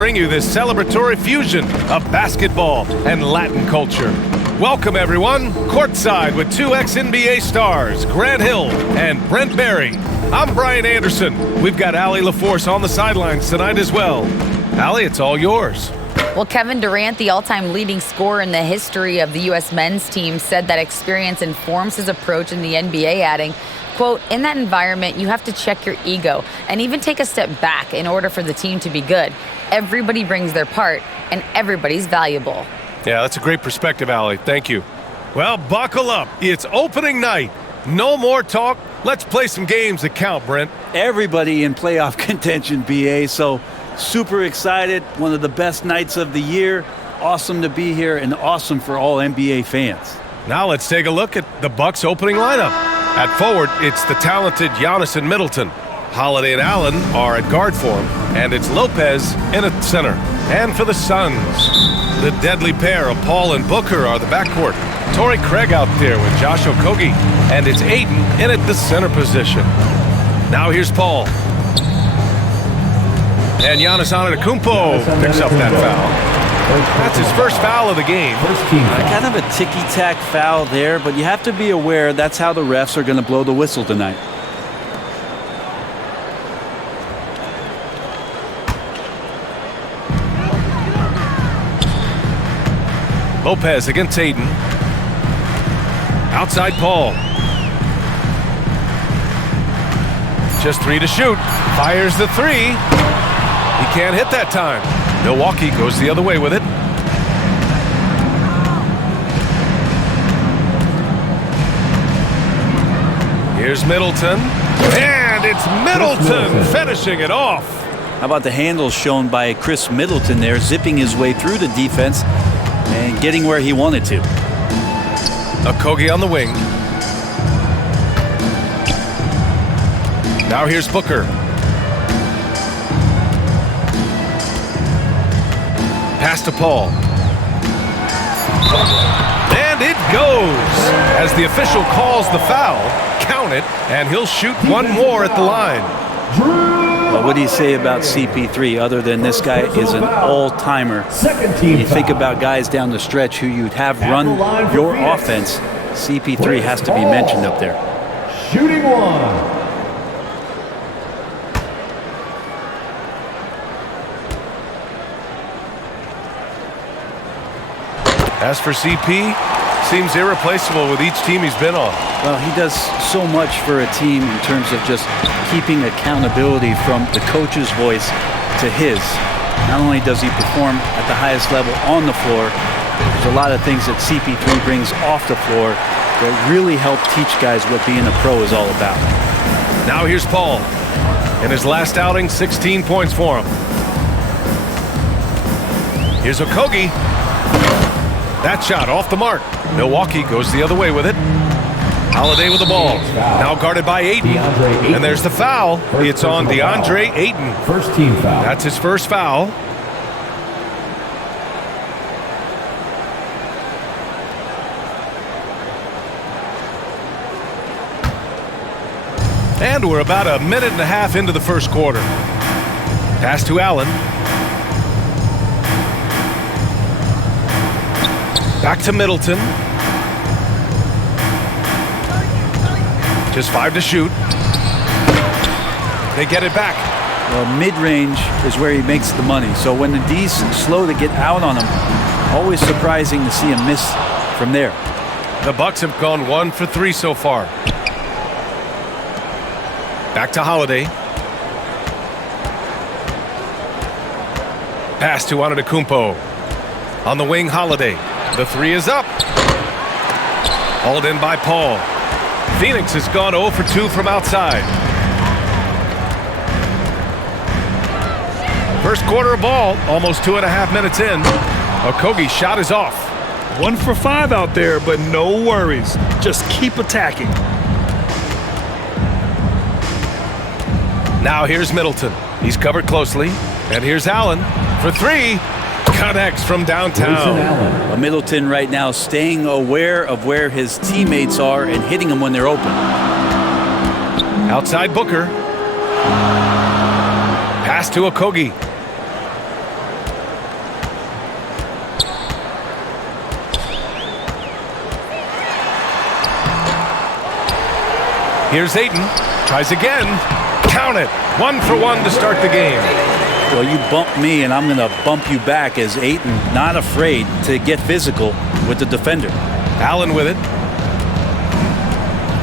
Bring you this celebratory fusion of basketball and Latin culture. Welcome everyone, courtside with two ex-NBA stars, Grant Hill and Brent Barry. I'm Brian Anderson. We've got Allie LaForce on the sidelines tonight as well. Allie, it's all yours. Well, Kevin Durant, the all-time leading scorer in the history of the U.S. men's team, said that experience informs his approach in the NBA, adding, quote, "In that environment, you have to check your ego and even take a step back in order for the team to be good. Everybody brings their part, and everybody's valuable." Yeah, that's a great perspective, Allie. Thank you. Well, buckle up. It's opening night. No more talk. Let's play some games that count, Brent. Everybody in playoff contention, BA, so super excited. One of the best nights of the year. Awesome to be here and awesome for all NBA fans. Now let's take a look at the Bucks opening lineup. At forward, it's the talented Giannis and Middleton. Holiday and Allen are at guard for him, and it's Lopez in at center. And for the Suns, the deadly pair of Paul and Booker are the backcourt. Torrey Craig out there with Josh Okogie, and it's Aiden in at the center position. Now here's Paul. And Giannis Antetokounmpo picks up that foul. That's his first foul of the game. Kind of a ticky-tack foul there, but you have to be aware that's how the refs are going to blow the whistle tonight. Lopez against Aiden. Outside Paul. Just three to shoot. Fires the three. He can't hit that time. Milwaukee goes the other way with it. Here's Middleton. And it's Middleton finishing it off. How about the handles shown by Chris Middleton there, zipping his way through the defense and getting where he wanted to. Okogie on the wing. Now here's Booker. Pass to Paul. And it goes. As the official calls the foul, count it, and he'll shoot one more at the line. Well, what do you say about CP3 other than this guy is an all-timer? You think about guys down the stretch who you'd have run your offense, CP3 has to be mentioned up there. Shooting one. As for CP, seems irreplaceable with each team he's been on. Well, he does so much for a team in terms of just keeping accountability from the coach's voice to his. Not only does he perform at the highest level on the floor, there's a lot of things that CP3 brings off the floor that really help teach guys what being a pro is all about. Now here's Paul. In his last outing, 16 points for him. Here's Okogie. That shot off the mark. Milwaukee goes the other way with it. Holiday with the ball. Now guarded by Aiden. And there's the foul. It's on DeAndre Ayton. First team foul. That's his first foul. And we're about a minute and a half into the first quarter. Pass to Allen. Back to Middleton. Just 5 to shoot. They get it back. Well, mid-range is where he makes the money. So when the D's slow to get out on him, always surprising to see him miss from there. The Bucks have gone 1 for 3 so far. Back to Holiday. Pass to Antetokounmpo. On the wing, Holiday. The three is up. Hauled in by Paul. Phoenix has gone 0 for 2 from outside. First quarter of ball, almost 2.5 minutes in. Okogie's shot is off. 1 for 5 out there, but no worries. Just keep attacking. Now here's Middleton. He's covered closely. And here's Allen for 3. Connects from downtown. Well, Middleton right now staying aware of where his teammates are and hitting them when they're open. Outside Booker. Pass to Okogie. Here's Ayton. Tries again. Count it. 1 for 1 to start the game. Well, you bump me, and I'm going to bump you back as Ayton not afraid to get physical with the defender. Allen with it.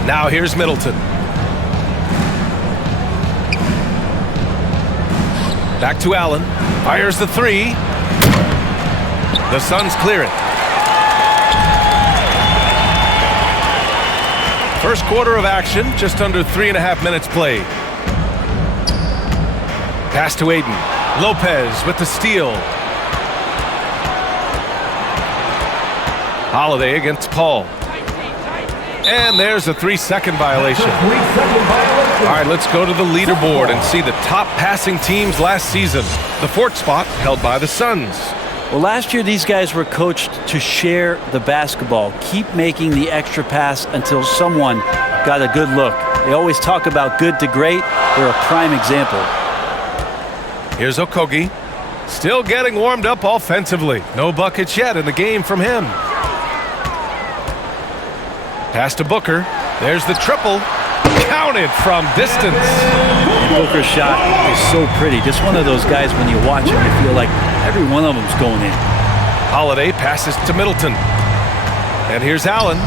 Now here's Middleton. Back to Allen. Fires the 3. The Suns clear it. First quarter of action, just under 3.5 minutes played. Pass to Ayton. Lopez with the steal. Holiday against Paul. And there's a 3-second violation. All right, let's go to the leaderboard and see the top passing teams last season. The 4th spot held by the Suns. Well, last year these guys were coached to share the basketball, keep making the extra pass until someone got a good look. They always talk about good to great. They're a prime example. Here's Okogie, still getting warmed up offensively. No buckets yet in the game from him. Pass to Booker. There's the triple. Counted from distance. And Booker's shot is so pretty. Just one of those guys when you watch him, you feel like every one of them's going in. Holiday passes to Middleton. And here's Allen.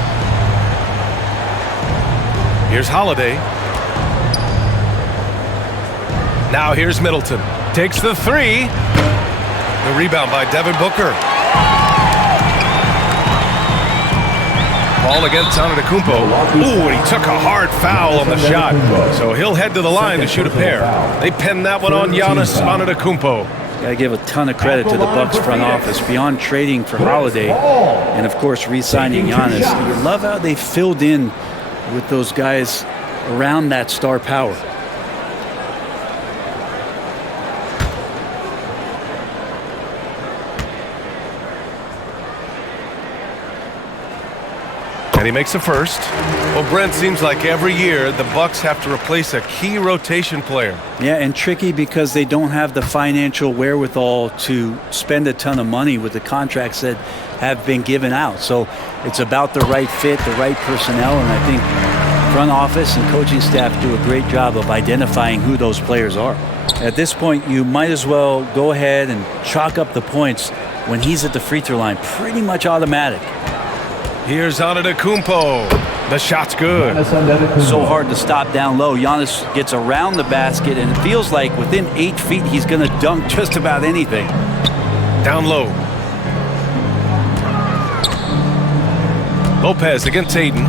Here's Holiday. Now here's Middleton. Takes the 3. The rebound by Devin Booker. Ball against Antetokounmpo. Ooh, and he took a hard foul on the shot. So he'll head to the line to shoot a pair. They pinned that one on Giannis Antetokounmpo. Gotta give a ton of credit to the Bucks front office. Beyond trading for Holiday and, of course, re-signing Giannis, you love how they filled in with those guys around that star power. And he makes the first. Well, Brent, seems like every year the Bucks have to replace a key rotation player. Yeah, and tricky because they don't have the financial wherewithal to spend a ton of money with the contracts that have been given out. So it's about the right fit, the right personnel, and I think front office and coaching staff do a great job of identifying who those players are. At this point, you might as well go ahead and chalk up the points when he's at the free throw line. Pretty much automatic. Here's Antetokounmpo. The shot's good. So hard to stop down low. Giannis gets around the basket, and it feels like within 8 feet he's going to dunk just about anything. Down low. Lopez against Ayton.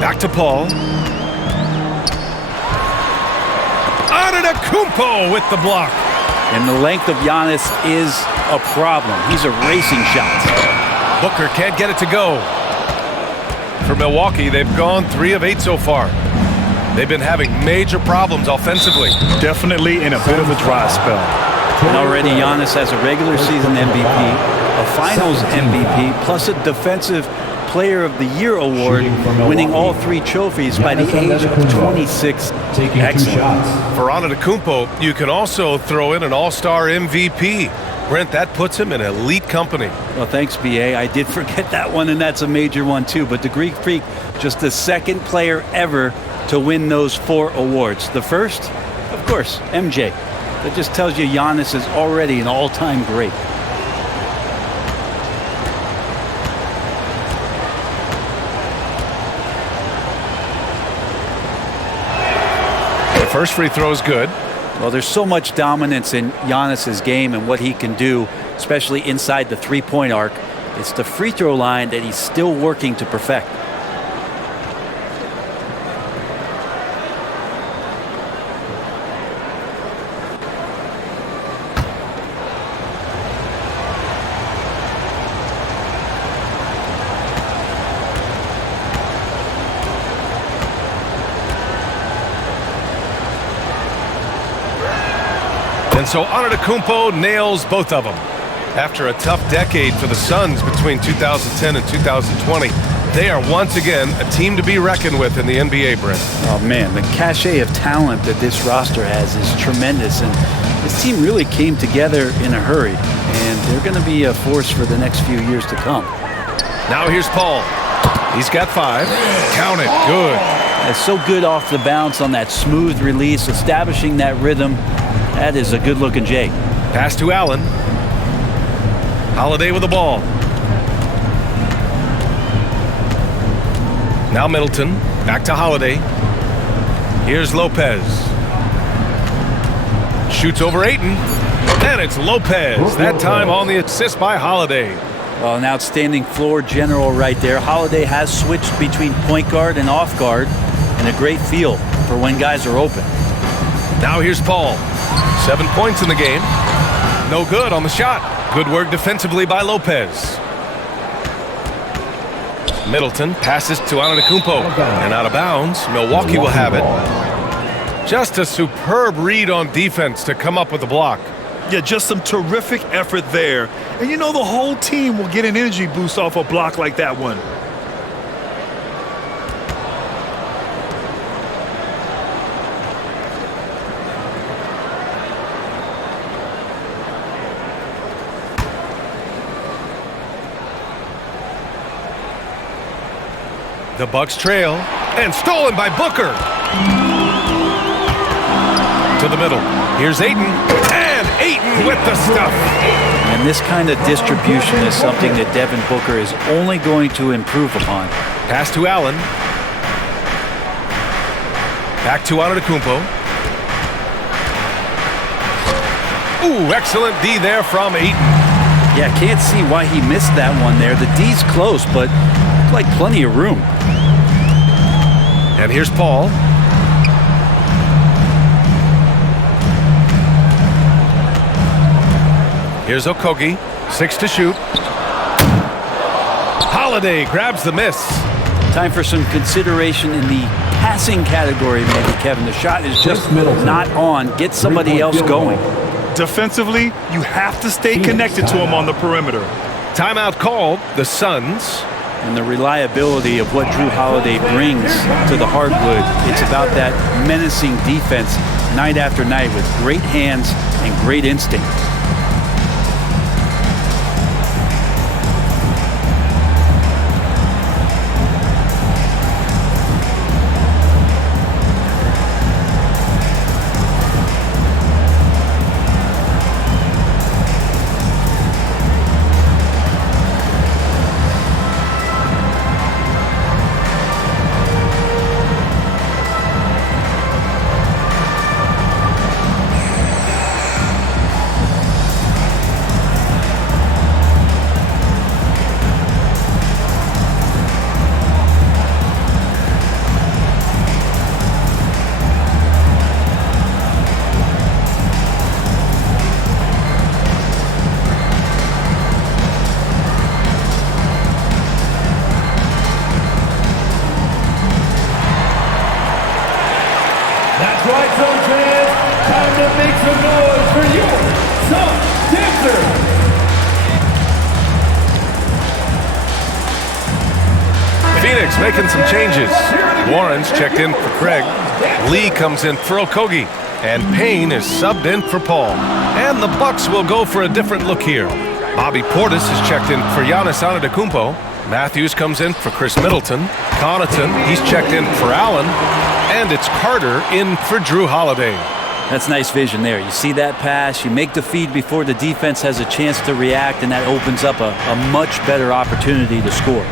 Back to Paul. Antetokounmpo with the block. And the length of Giannis is a problem. He's erasing shots. Booker can't get it to go. For Milwaukee, they've gone 3 of 8 so far. They've been having major problems offensively. Definitely in a bit of a dry spell. And already Giannis has a regular season MVP, a finals MVP, plus a defensive player of the year award, winning all 3 trophies by the age of 26. Excellent. For Antetokounmpo, you can also throw in an all-star MVP. Brent, that puts him in elite company. Well, thanks, B.A. I did forget that one, and that's a major one, too. But the Greek Freak, just the second player ever to win those 4 awards. The first, of course, MJ. That just tells you Giannis is already an all-time great. The first free throw is good. Well, there's so much dominance in Giannis's game and what he can do, especially inside the three-point arc. It's the free throw line that he's still working to perfect. And so Antetokounmpo nails both of them. After a tough decade for the Suns between 2010 and 2020, they are once again a team to be reckoned with in the NBA, Brent. Oh, man, the cachet of talent that this roster has is tremendous. And this team really came together in a hurry. And they're going to be a force for the next few years to come. Now here's Paul. He's got 5. Count it. Good. That's so good off the bounce on that smooth release, establishing that rhythm. That is a good-looking J. Pass to Allen. Holiday with the ball. Now Middleton. Back to Holiday. Here's Lopez. Shoots over Ayton. And it's Lopez. That time on the assist by Holiday. Well, an outstanding floor general right there. Holiday has switched between point guard and off guard, and a great feel for when guys are open. Now here's Paul. 7 points in the game. No good on the shot. Good work defensively by Lopez. Middleton passes to Antetokounmpo. And out of bounds. Milwaukee will have it. Just a superb read on defense to come up with the block. Yeah, just some terrific effort there. And you know the whole team will get an energy boost off a block like that one. The Bucks trail, and stolen by Booker. To the middle. Here's Ayton, and Ayton with the stuff. And this kind of distribution is something that Devin Booker is only going to improve upon. Pass to Allen. Back to Antetokounmpo. Ooh, excellent D there from Ayton. Yeah, can't see why he missed that one there. The D's close, but like plenty of room. And here's Paul. Here's Okogie. 6 to shoot. Holiday grabs the miss. Time for some consideration in the passing category, maybe, Kevin. The shot is just not on. Get somebody else going. Defensively, you have to stay connected to him on the perimeter. Timeout called. The Suns. And the reliability of what Drew Holiday brings to the hardwood. It's about that menacing defense night after night with great hands and great instinct. That's right, Suns fans. Time to make some noise for your Suns Dancer. Phoenix making some changes. Warren's checked in for Craig. Lee comes in for Okogie. And Payne is subbed in for Paul. And the Bucks will go for a different look here. Bobby Portis is checked in for Giannis Antetokounmpo. Matthews comes in for Chris Middleton. Connaughton, he's checked in for Allen. And it's Carter in for Drew Holiday. That's nice vision there. You see that pass, you make the feed before the defense has a chance to react, and that opens up a much better opportunity to score.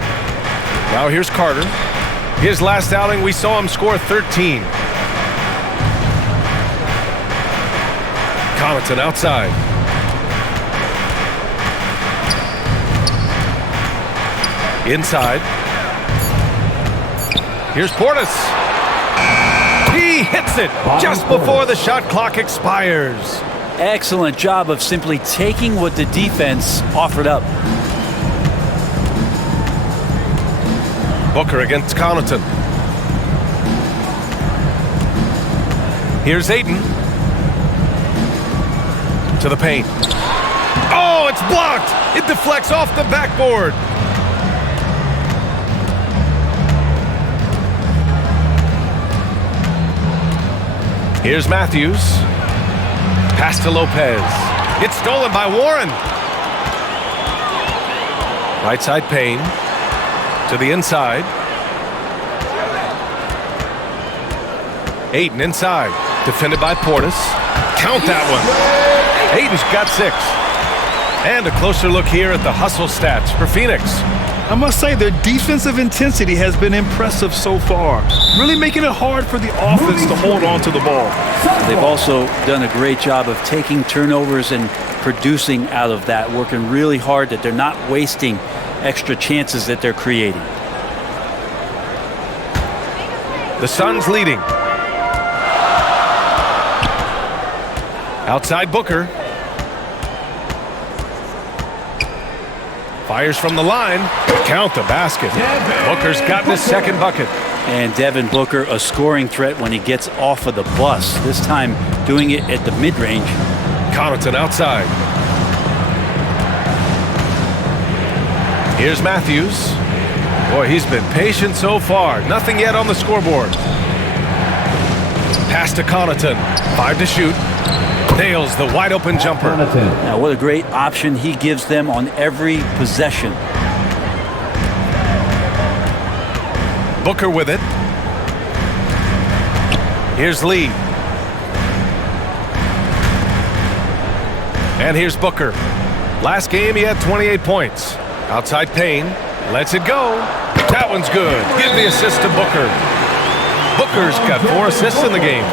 Now here's Carter. His last outing, we saw him score 13. Connaughton outside. Inside. Here's Portis. He hits it just before the shot clock expires. Excellent job of simply taking what the defense offered up. Booker against Connaughton. Here's Ayton. To the paint. Oh, it's blocked! It deflects off the backboard. Here's Matthews. Pass to Lopez. It's stolen by Warren. Right side Payne. To the inside. Ayton inside. Defended by Portis. Count that one. Ayton's got 6. And a closer look here at the hustle stats for Phoenix. I must say, their defensive intensity has been impressive so far, really making it hard for the offense to hold on to the ball. They've also done a great job of taking turnovers and producing out of that, working really hard that they're not wasting extra chances that they're creating. The Suns leading. Outside Booker. Fires from the line. Count the basket. Booker's gotten his second bucket. And Devin Booker, a scoring threat when he gets off of the bus. This time doing it at the mid-range. Connaughton outside. Here's Matthews. Boy, he's been patient so far. Nothing yet on the scoreboard. Pass to Connaughton. 5 to shoot. Nails the wide open jumper. Now what a great option he gives them on every possession. Booker with it. Here's Lee. And here's Booker. Last game he had 28 points. Outside Payne. Lets it go. That one's good. Give the assist to Booker. Booker's got 4 assists in the game.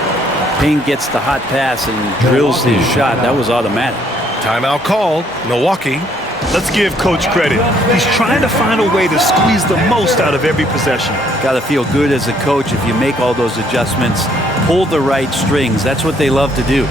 Payne gets the hot pass and drills his shot. That was automatic. Timeout called. Milwaukee. Let's give Coach credit. He's trying to find a way to squeeze the most out of every possession. Got to feel good as a coach if you make all those adjustments, pull the right strings. That's what they love to do.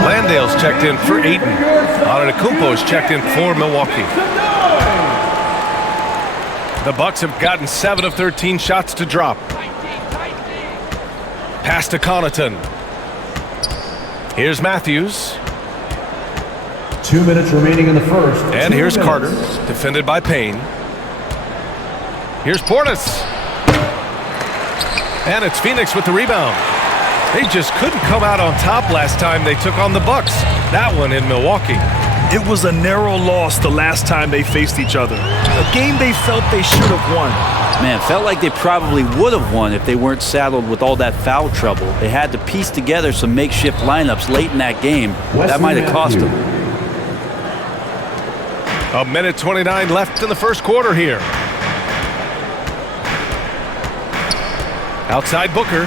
Landale's checked in for Ayton. Antetokounmpo's checked in for Milwaukee. The Bucks have gotten 7 of 13 shots to drop. Pass to Connaughton. Here's Matthews. 2 minutes remaining in the first. And here's Carter, defended by Payne. Here's Portis. And it's Phoenix with the rebound. They just couldn't come out on top last time they took on the Bucks. That one in Milwaukee. It was a narrow loss the last time they faced each other. A game they felt they should have won. Man, felt like they probably would have won if they weren't saddled with all that foul trouble. They had to piece together some makeshift lineups late in that game. That might have cost them. 1:29 left in the first quarter here. Outside Booker.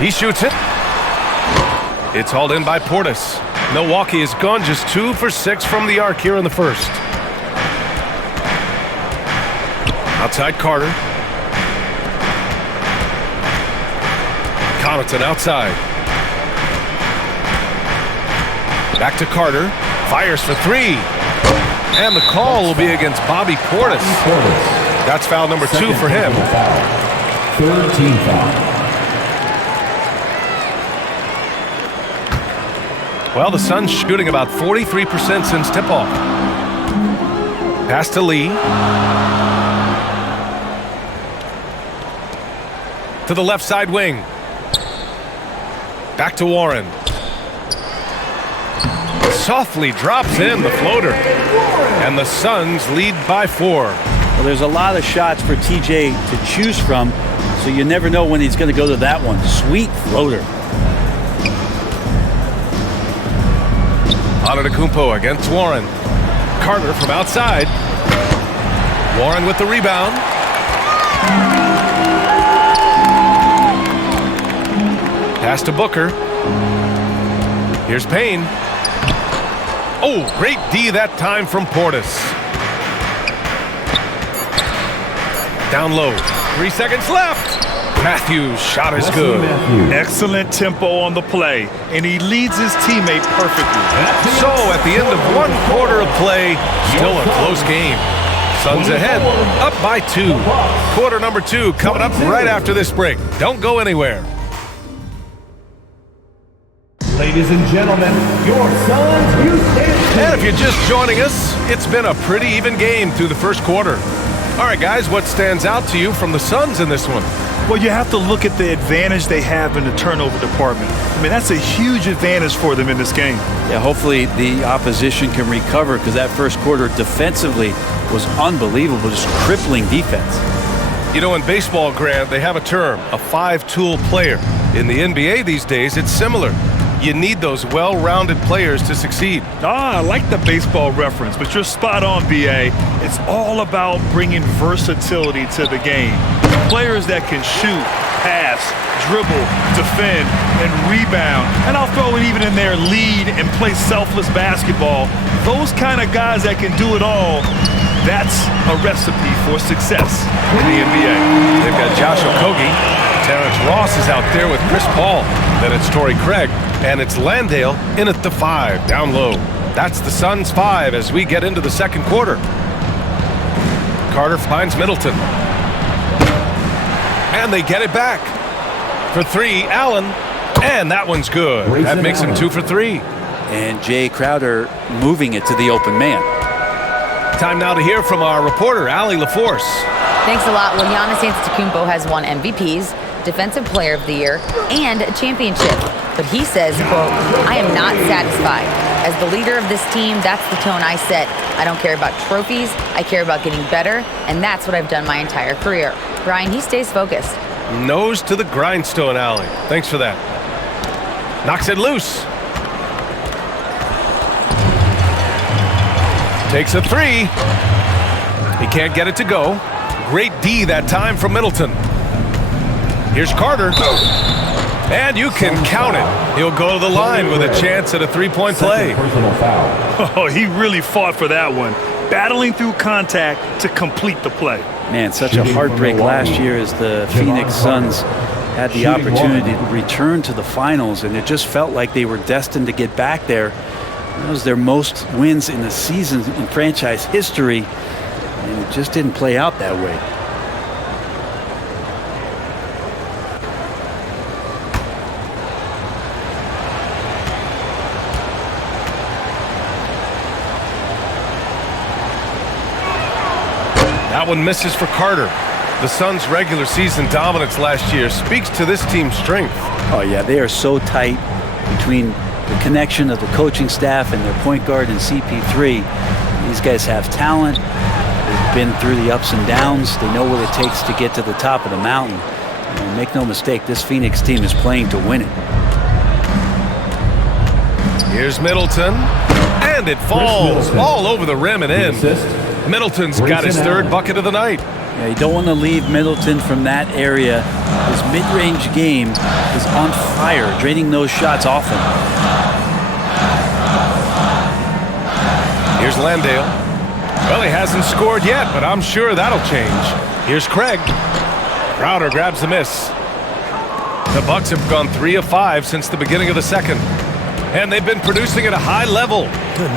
He shoots it. It's hauled in by Portis. Milwaukee has gone just 2 for 6 from the arc here in the first. Outside Carter. Connaughton outside. Back to Carter. Fires for 3. And the call will be against Bobby Portis. That's foul number 2 for him. 3rd team foul. Well, the Suns shooting about 43% since tip-off. Pass to Lee. To the left side wing. Back to Warren. Softly drops in the floater. And the Suns lead by 4. Well, there's a lot of shots for TJ to choose from, so you never know when he's going to go to that one. Sweet floater. Antetokounmpo against Warren. Carter from outside. Warren with the rebound. Pass to Booker. Here's Payne. Oh, great D that time from Portis. Down low. 3 seconds left. Matthews' shot is good. Excellent tempo on the play, and he leads his teammate perfectly. So at the end of 1 quarter of play, still a close game. Suns ahead, up by 2. Quarter number 2 coming up right after this break. Don't go anywhere. Ladies and gentlemen, your Suns Houston. And if you're just joining us, it's been a pretty even game through the first quarter. All right, guys, what stands out to you from the Suns in this one? Well, you have to look at the advantage they have in the turnover department. I mean, that's a huge advantage for them in this game. Yeah, hopefully the opposition can recover, because that first quarter defensively was unbelievable, just crippling defense. You know, in baseball, Grant, they have a term, a 5-tool player. In the NBA these days, it's similar. You need those well-rounded players to succeed. I like the baseball reference, but you're spot on, BA. It's all about bringing versatility to the game. Players that can shoot, pass, dribble, defend, and rebound. And I'll throw it even in there, lead and play selfless basketball. Those kind of guys that can do it all, that's a recipe for success in the NBA. They've got Josh Okogie. Terrence Ross is out there with Chris Paul. Then it's Torrey Craig. And it's Landale in at the 5, down low. That's the Suns' 5 as we get into the second quarter. Carter finds Middleton. And they get it back. For 3, Allen. And that one's good. That makes him 2 for 3. And Jay Crowder moving it to the open man. Time now to hear from our reporter, Allie LaForce. Thanks a lot. Well, Giannis Antetokounmpo has won MVPs, Defensive Player of the Year, and a championship. But he says, quote, I am not satisfied. As the leader of this team, that's the tone I set. I don't care about trophies. I care about getting better, and that's what I've done my entire career. Brian, he stays focused. Nose to the grindstone, Allie. Thanks for that. Knocks it loose. Takes a 3. He can't get it to go. Great D that time from Middleton. Here's Carter. And you can count it. He'll go to the line with a chance at a 3-point play. Personal foul. Oh, he really fought for that one. Battling through contact to complete the play. Man, such a heartbreak last year as the Phoenix Suns had the opportunity to return to the finals, and it just felt like they were destined to get back there. That was their most wins in the season in franchise history, and it just didn't play out that way. That one misses for Carter. The Suns' regular season dominance last year speaks to this team's strength. Oh, yeah, they are so tight between the connection of the coaching staff and their point guard and CP3. These guys have talent. They've been through the ups and downs. They know what it takes to get to the top of the mountain. And make no mistake, this Phoenix team is playing to win it. Here's Middleton. And it falls all over the rim and in. Middleton's got his 3rd bucket of the night. Yeah, you don't want to leave Middleton from that area. His mid-range game is on fire, draining those shots often. Here's Landale. Well, he hasn't scored yet, but I'm sure that'll change. Here's Craig. Crowder grabs the miss. The Bucks have gone 3 of 5 since the beginning of the second. And they've been producing at a high level.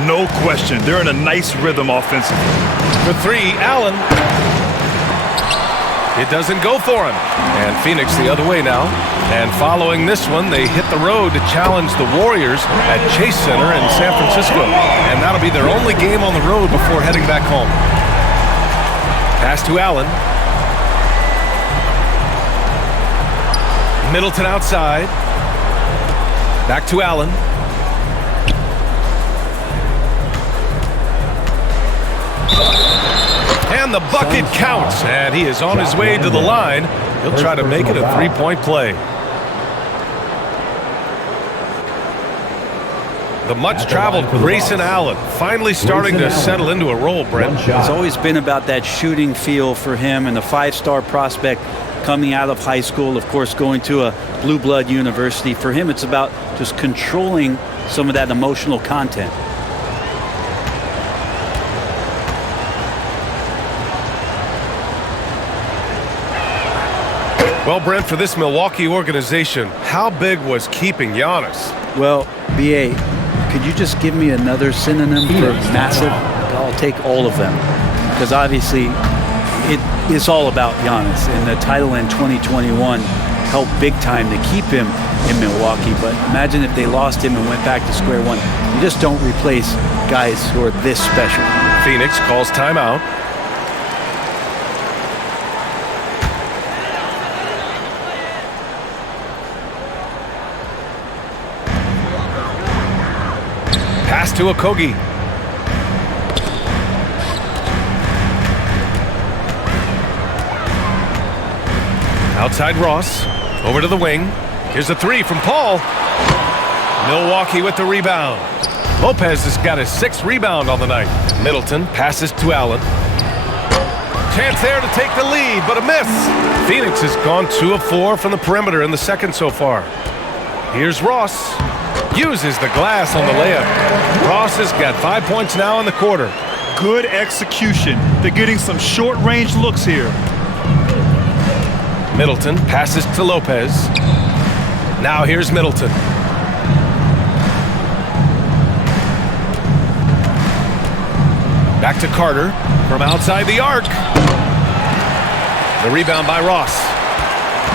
No question. They're in a nice rhythm offensively. For 3, Allen. It doesn't go for him. And Phoenix the other way now. And following this one, they hit the road to challenge the Warriors at Chase Center in San Francisco. And that'll be their only game on the road before heading back home. Pass to Allen. Middleton outside. Back to Allen. And the bucket counts, and he is on his way to the line. He'll try to make it a 3-point play. The much-traveled Grayson Allen finally starting to settle into a role, Brent. It's always been about that shooting feel for him, and the 5-star prospect coming out of high school, of course, going to a blue blood university. For him, it's about just controlling some of that emotional content. Well, Brent, for this Milwaukee organization, how big was keeping Giannis? Well, BA, could you just give me another synonym for massive? I'll take all of them. Because obviously, it's all about Giannis. And the title in 2021 helped big time to keep him in Milwaukee. But imagine if they lost him and went back to square one. You just don't replace guys who are this special. Phoenix calls timeout. Pass to Okogie. Outside Ross. Over to the wing. Here's a three from Paul. Milwaukee with the rebound. Lopez has got his 6th rebound on the night. Middleton passes to Allen. Chance there to take the lead, but a miss. Phoenix has gone 2 of 4 from the perimeter in the second so far. Here's Ross. Uses the glass on the layup. Ross has got 5 points now in the quarter. Good execution. They're getting some short-range looks here. Middleton passes to Lopez. Now here's Middleton. Back to Carter from outside the arc. The rebound by Ross.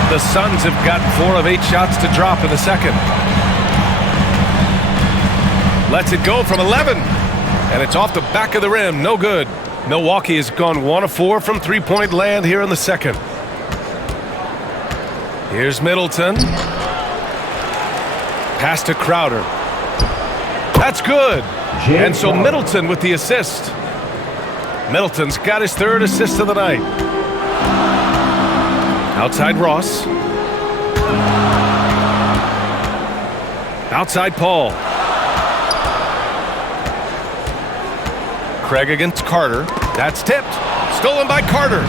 The Suns have got 4 of 8 shots to drop in the second. Lets it go from 11. And it's off the back of the rim. No good. Milwaukee has gone 1 of 4 from three-point land here in the second. Here's Middleton. Pass to Crowder. That's good. And so Middleton with the assist. Middleton's got his 3rd assist of the night. Outside Ross. Outside Paul. Craig against Carter. That's tipped. Stolen by Carter.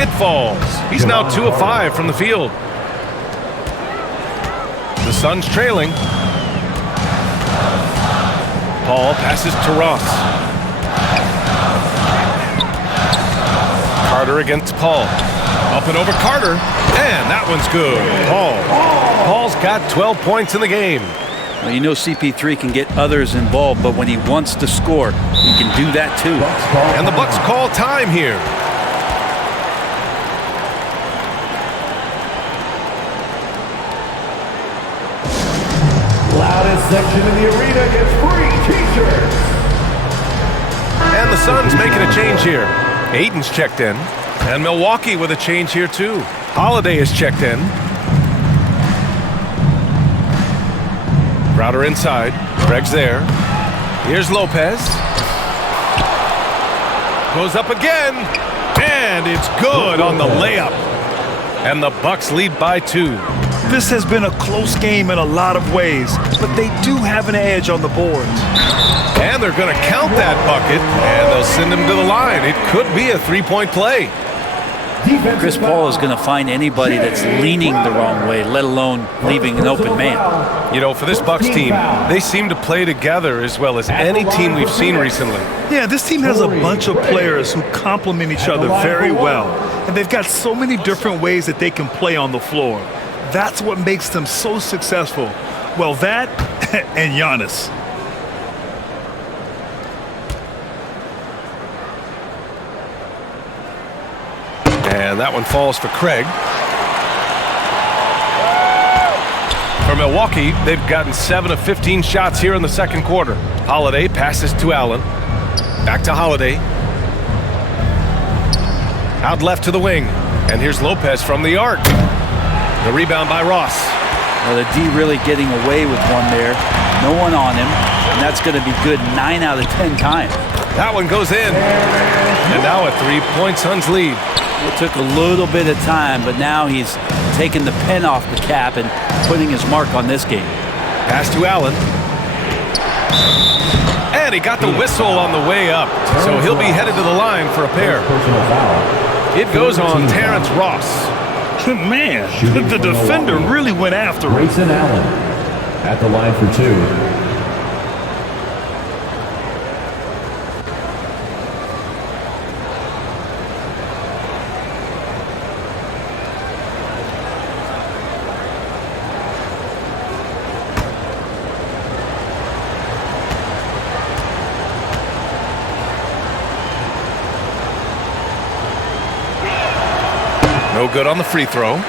It falls. He's now 2 of 5 from the field. The Suns trailing. Paul passes to Ross. Carter against Paul. Up and over Carter. And that one's good. Paul's got 12 points in the game. Well, you know CP3 can get others involved, but when he wants to score, he can do that too. And the Bucks call time here. Loudest section in the arena gets free t-shirts. And the Suns making a change here. Aiden's checked in. And Milwaukee with a change here too. Holiday is checked in. Crowder inside. Craig's there. Here's Lopez. Goes up again. And it's good on the layup. And the Bucks lead by 2. This has been a close game in a lot of ways, but they do have an edge on the boards. And they're going to count that bucket, and they'll send him to the line. It could be a 3-point play. Chris Paul is going to find anybody that's leaning the wrong way, let alone leaving an open man. You know, for this Bucks team, they seem to play together as well as any team we've seen recently. Yeah, this team has a bunch of players who complement each other very well. And they've got so many different ways that they can play on the floor. That's what makes them so successful. Well, that and Giannis. And that one falls for Craig. For Milwaukee, they've gotten 7 of 15 shots here in the second quarter. Holiday passes to Allen. Back to Holiday. Out left to the wing. And here's Lopez from the arc. The rebound by Ross. Well, the D really getting away with one there. No one on him. And that's going to be good 9 out of 10 times. That one goes in. And now a 3-point Suns lead. It took a little bit of time, but now he's taking the pen off the cap and putting his mark on this game. Pass to Allen. And he got the whistle on the way up. So he'll be headed to the line for a pair. It goes on Terrence Ross. Man, the defender really went after him. Grayson Allen at the line for 2. No good on the free throw.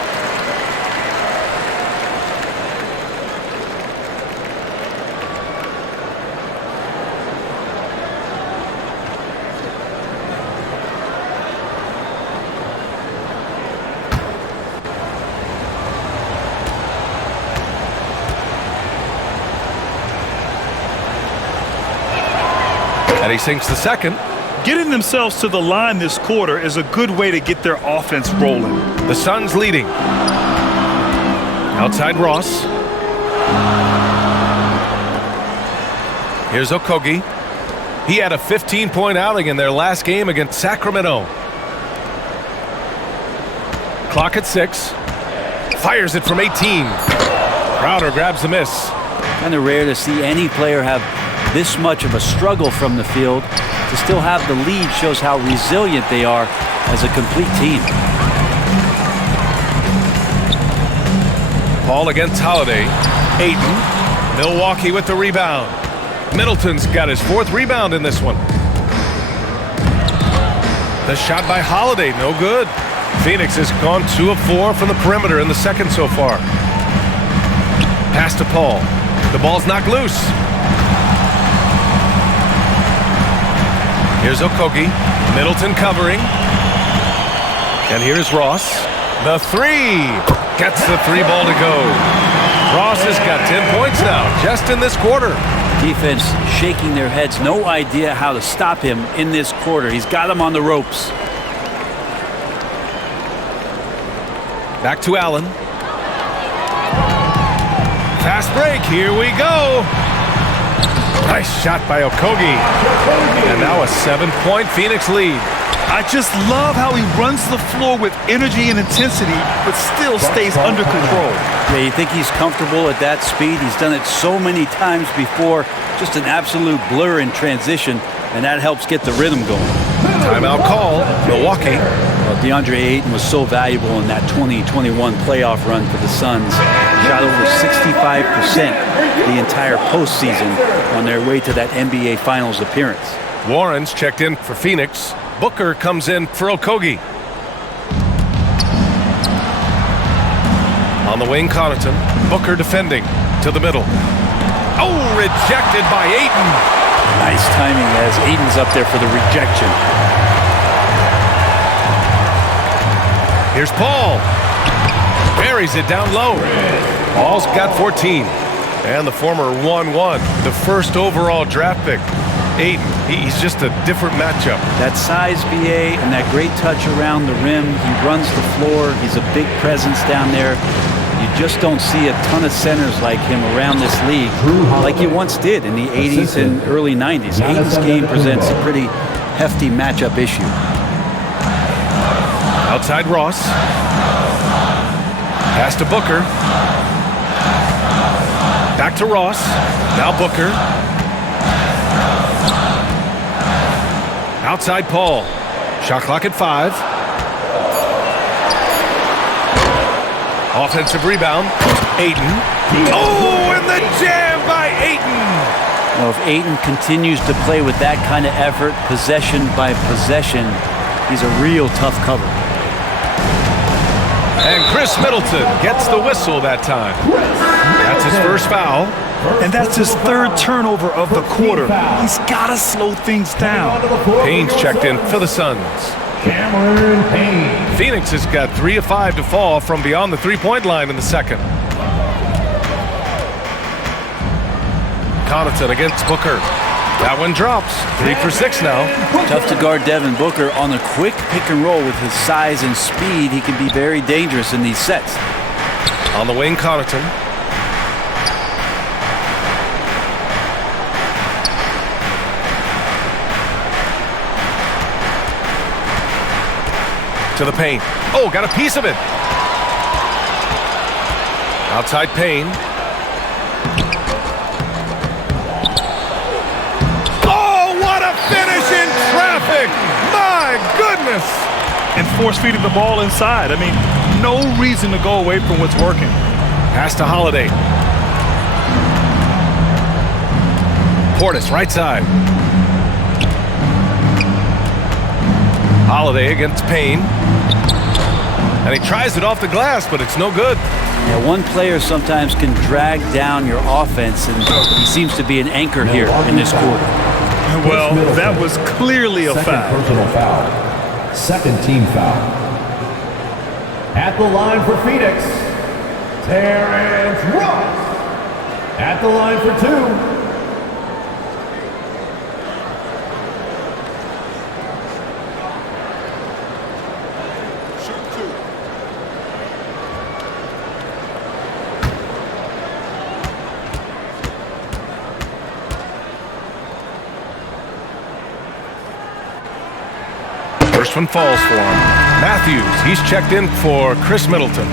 And he sinks the second. Getting themselves to the line this quarter is a good way to get their offense rolling. The Suns leading. Outside Ross. Here's Okogie. He had a 15-point outing in their last game against Sacramento. Clock at 6. Fires it from 18. Crowder grabs the miss. Kind of rare to see any player have this much of a struggle from the field. To still have the lead shows how resilient they are as a complete team. Paul against Holiday. Ayton. Milwaukee with the rebound. Middleton's got his 4th rebound in this one. The shot by Holiday, no good. Phoenix has gone 2 of 4 from the perimeter in the second so far. Pass to Paul. The ball's knocked loose. Here's Okogie. Middleton covering. And here's Ross. The 3. Gets the 3 ball to go. Ross has got 10 points now, just in this quarter. Defense shaking their heads. No idea how to stop him in this quarter. He's got him on the ropes. Back to Allen. Fast break. Here we go. Nice shot by Okogie. And now a 7-point Phoenix lead. I just love how he runs the floor with energy and intensity, but still stays under control. Yeah, you think he's comfortable at that speed? He's done it so many times before. Just an absolute blur in transition, and that helps get the rhythm going. Timeout call, Milwaukee. Well, DeAndre Ayton was so valuable in that 2021 playoff run for the Suns. Shot over 65% the entire postseason on their way to that NBA Finals appearance. Warren's checked in for Phoenix. Booker comes in for Okogie. On the wing, Connaughton. Booker defending to the middle. Oh, rejected by Ayton. Nice timing as Ayton's up there for the rejection. Here's Paul. Buries it down low. Paul's got 14. And the former 1-1, the first overall draft pick. Ayton, he's just a different matchup. That size, BA, and that great touch around the rim. He runs the floor. He's a big presence down there. You just don't see a ton of centers like him around this league like you once did in the 80s and early 90s. Ayton's game presents a pretty hefty matchup issue. Outside Ross. Pass to Booker. Back to Ross. Now Booker. Outside Paul. Shot clock at 5. Offensive rebound. Ayton. Oh, and the jam by Ayton. Well, if Ayton continues to play with that kind of effort, possession by possession, he's a real tough cover. And Chris Middleton gets the whistle that time. That's his first foul. And that's his 3rd turnover of the quarter. He's got to slow things down. Payne's checked in for the Suns. Cameron Payne. Phoenix has got 3 of 5 to fall from beyond the 3-point line in the second. Connaughton against Booker. That one drops. 3 for 6 now. Tough to guard Devin Booker on the quick pick and roll with his size and speed. He can be very dangerous in these sets. On the wing, Connaughton. To the paint. Oh, got a piece of it. Outside Payne. Oh, what a finish in traffic. My goodness. And force feeding the ball inside. I mean, no reason to go away from what's working. Pass to Holiday. Portis, right side. Holiday against Payne. And And he tries it off the glass, but it's no good. Yeah, one player sometimes can drag down your offense, and he seems to be an anchor here in this quarter. Well, that was clearly a foul. Personal foul. Second team foul. At the line for Phoenix, Terrence Ross. At the line for 2. First one falls for him. Matthews, he's checked in for Chris Middleton.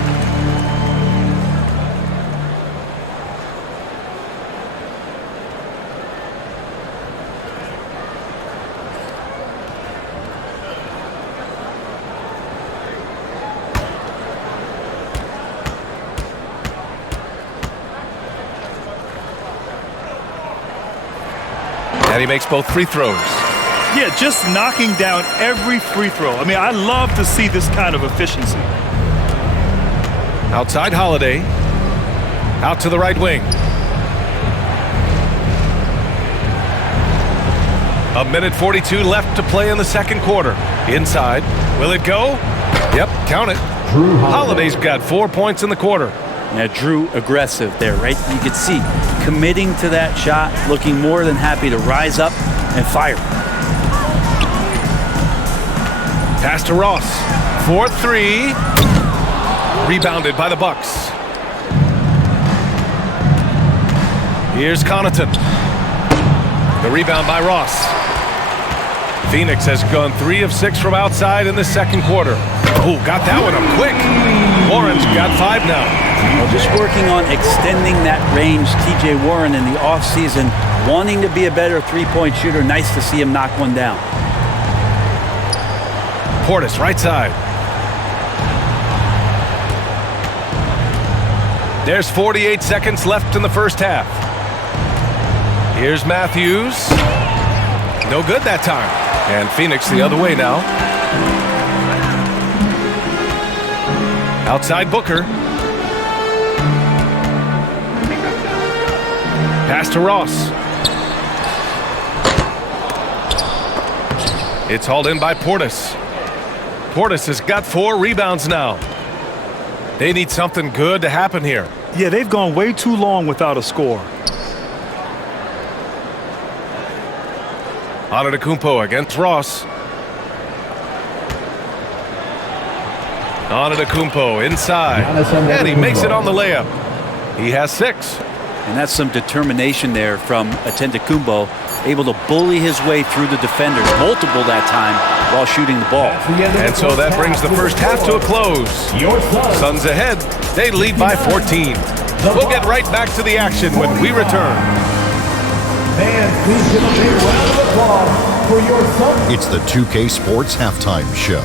And he makes both free throws. Yeah, just knocking down every free throw. I mean, I love to see this kind of efficiency. Outside Holiday. Out to the right wing. A minute 42 left to play in the second quarter. Inside. Will it go? Yep, count it. Holiday's got 4 points in the quarter. Yeah, Drew aggressive there, right? You could see committing to that shot, looking more than happy to rise up and fire. Pass to Ross. 4-3. Rebounded by the Bucks. Here's Connaughton. The rebound by Ross. Phoenix has gone 3 of 6 from outside in the second quarter. Oh, got that one up quick. Warren's got 5 now. Well, just working on extending that range. TJ Warren in the offseason wanting to be a better three-point shooter. Nice to see him knock one down. Portis, right side. There's 48 seconds left in the first half. Here's Matthews. No good that time. And Phoenix the other way now. Outside Booker. Pass to Ross. It's hauled in by Portis. Portis has got 4 rebounds now. They need something good to happen here. Yeah, they've gone way too long without a score. Antetokounmpo against Ross. Antetokounmpo inside. And he makes it on the layup. He has 6. And that's some determination there from Antetokounmpo, able to bully his way through the defenders, multiple that time, while shooting the ball. And so that brings the first half to a close. Suns ahead. They lead by 14. We'll get right back to the action when we return. Fans, please give a big round of applause for your Suns. It's the 2K Sports Halftime Show.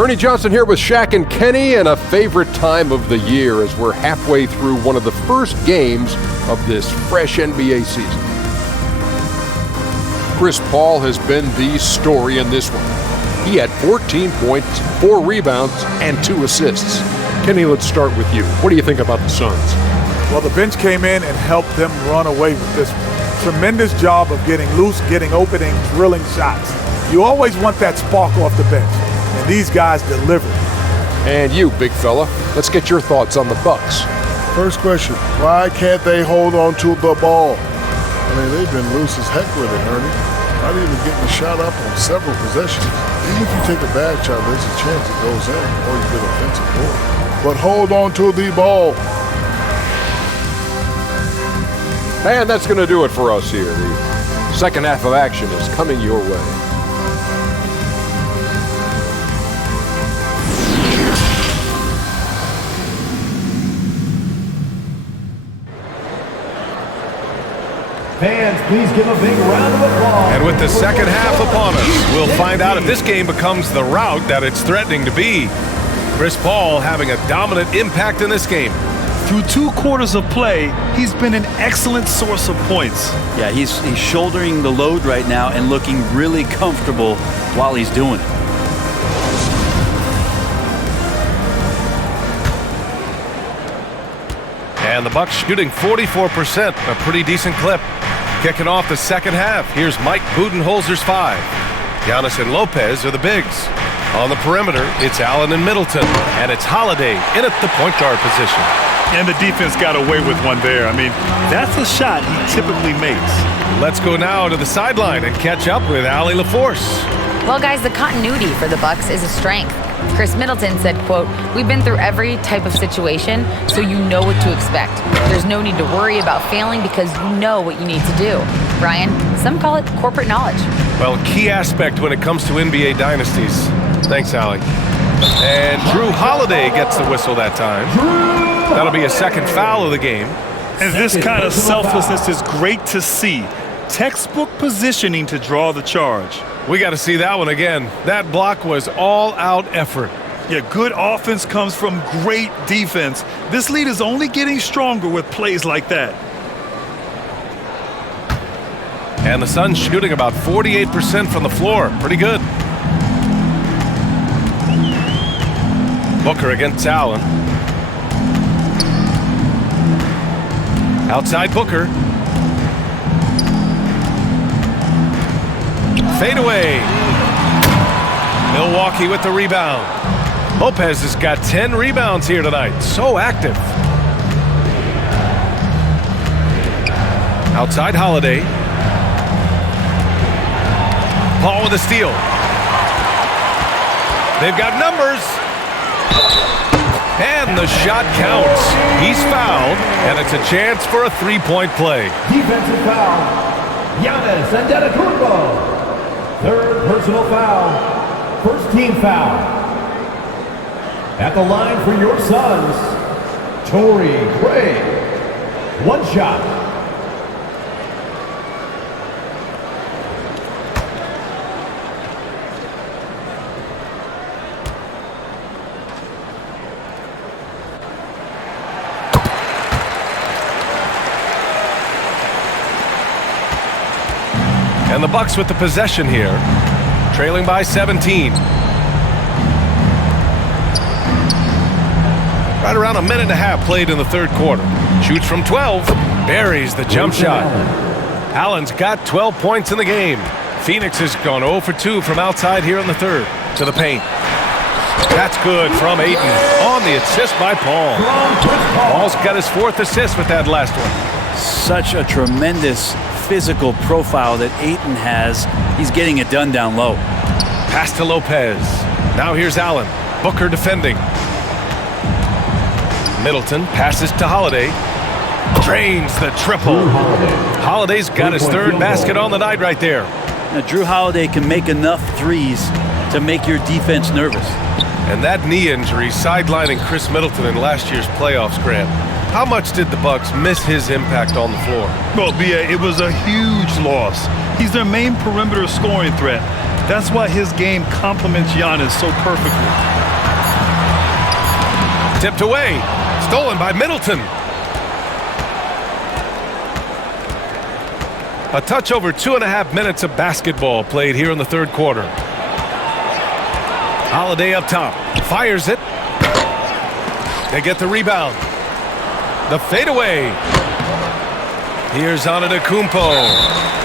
Ernie Johnson here with Shaq and Kenny, and a favorite time of the year as we're halfway through one of the first games of this fresh NBA season. Chris Paul has been the story in this one. He had 14 points, 4 rebounds, and 2 assists. Kenny, let's start with you. What do you think about the Suns? Well, the bench came in and helped them run away with this one. Tremendous job of getting loose, getting open, and drilling shots. You always want that spark off the bench, and these guys delivered. And you, big fella, let's get your thoughts on the Bucks. First question, why can't they hold on to the ball? I mean, they've been loose as heck with it, Ernie. Not even getting a shot up on several possessions. Even if you take a bad shot, there's a chance it goes in or you get offensive board. But hold on to the ball. And that's going to do it for us here. The second half of action is coming your way. Fans, please give a big round of applause. And with the second half upon us, we'll find out if this game becomes the rout that it's threatening to be. Chris Paul having a dominant impact in this game. Through 2 quarters of play, he's been an excellent source of points. Yeah, he's shouldering the load right now and looking really comfortable while he's doing it. And the Bucks shooting 44%, a pretty decent clip. Kicking off the second half, here's Mike Budenholzer's 5. Giannis and Lopez are the bigs. On the perimeter, it's Allen and Middleton, and it's Holiday in at the point guard position. And the defense got away with one there. I mean, that's a shot he typically makes. Let's go now to the sideline and catch up with Allie LaForce. Well, guys, the continuity for the Bucks is a strength. Chris Middleton said, quote, "We've been through every type of situation, so you know what to expect. There's no need to worry about failing because you know what you need to do." Brian, some call it corporate knowledge. Well, key aspect when it comes to NBA dynasties. Thanks, Allie. And Drew Holiday gets the whistle that time. That'll be a second foul of the game. And this kind of selflessness is great to see. Textbook positioning to draw the charge. We got to see that one again. That block was all-out effort. Yeah, good offense comes from great defense. This lead is only getting stronger with plays like that. And the Suns shooting about 48% from the floor. Pretty good. Booker against Allen. Outside Booker. Fade away. Milwaukee with the rebound. Lopez has got 10 rebounds here tonight. So active. Outside Holiday. Paul with a steal. They've got numbers. And the shot counts. He's fouled, and it's a chance for a three-point play. Defensive foul. Giannis Antetokounmpo. Third personal foul. First team foul. At the line for your Suns, Torrey Craig. One shot. And the Bucks with the possession here, trailing by 17. Right around a minute and a half played in the third quarter. Shoots from 12, buries the jump shot. Allen's got 12 points in the game. Phoenix has gone 0 for 2 from outside here in the third. To the paint. That's good from Ayton on the assist by Paul. Paul's got his 4th assist with that last one. Such a tremendous physical profile that Ayton has. He's getting it done down low. Pass to Lopez. Now here's Allen. Booker defending. Middleton passes to Holiday. Drains the triple. Holiday's got his 3rd basket on the night right there. Now, Drew Holiday can make enough threes to make your defense nervous. And that knee injury sidelining Chris Middleton in last year's playoffs, Grant. How much did the Bucks miss his impact on the floor? Well, B.A., it was a huge loss. He's their main perimeter scoring threat. That's why his game complements Giannis so perfectly. Tipped away. Stolen by Middleton. A touch over 2.5 minutes of basketball played here in the third quarter. Holiday up top. Fires it. They get the rebound. The fadeaway. Here's Antetokounmpo.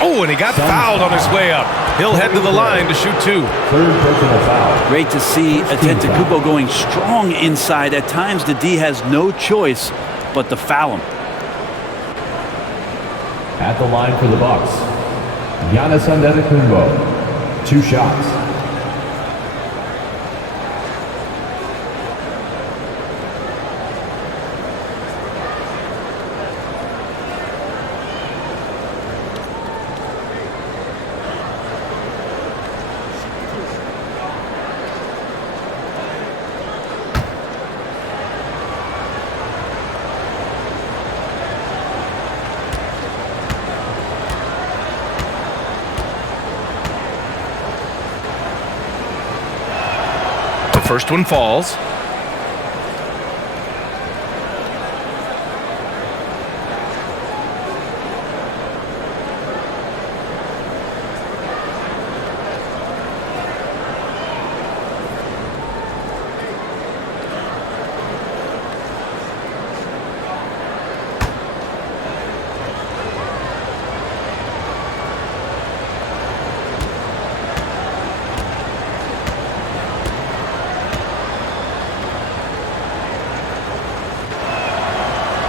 Oh, and he got fouled on his way up. He'll head to the line to shoot 2. Third personal foul. Great to see Antetokounmpo going strong inside. At times, the D has no choice but to foul him. At the line for the Bucks, Giannis Antetokounmpo. 2 shots. First one falls.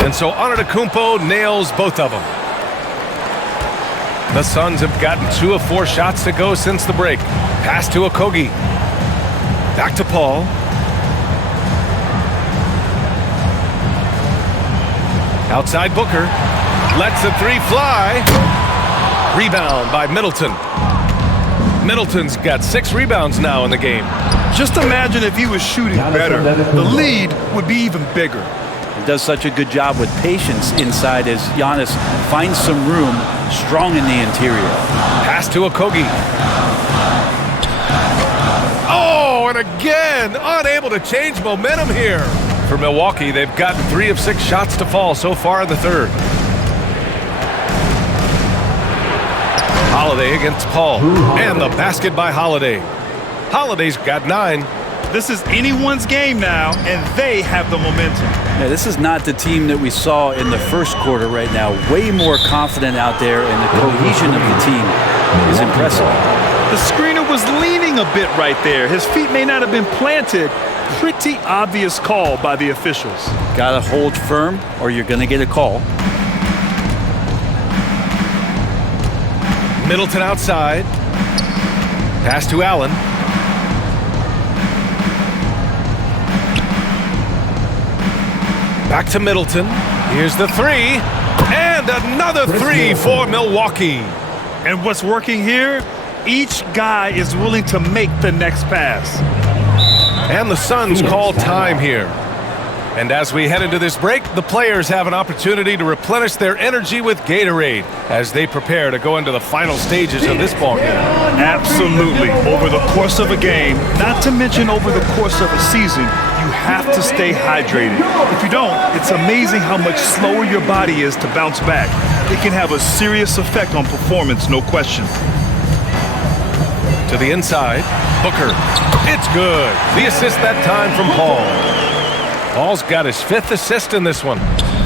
And so Antetokounmpo nails both of them. The Suns have gotten 2 of 4 shots to go since the break. Pass to Okogie. Back to Paul. Outside Booker. Lets the 3 fly. Rebound by Middleton. Middleton's got 6 rebounds now in the game. Just imagine if he was shooting better. The lead would be even bigger. He does such a good job with patience inside as Giannis finds some room strong in the interior. Pass to Okogie. Oh, and again, unable to change momentum here. For Milwaukee, they've gotten 3 of 6 shots to fall so far in the third. Holiday against Paul. And the basket by Holiday. Holiday's got 9. This is anyone's game now, and they have the momentum. Yeah, this is not the team that we saw in the first quarter right now. Way more confident out there, and the cohesion of the team is impressive. The screener was leaning a bit right there. His feet may not have been planted. Pretty obvious call by the officials. Gotta hold firm, or you're gonna get a call. Middleton outside. Pass to Allen. Back to Middleton. Here's the 3. And another 3 for Milwaukee. And what's working here? Each guy is willing to make the next pass. And the Suns call time here. And as we head into this break, the players have an opportunity to replenish their energy with Gatorade as they prepare to go into the final stages of this ballgame. Absolutely. Over the course of a game, not to mention over the course of a season, you have to stay hydrated. If you don't, it's amazing how much slower your body is to bounce back. It can have a serious effect on performance, no question. To the inside, Booker. It's good. The assist that time from Paul. Paul's got his 5th assist in this one.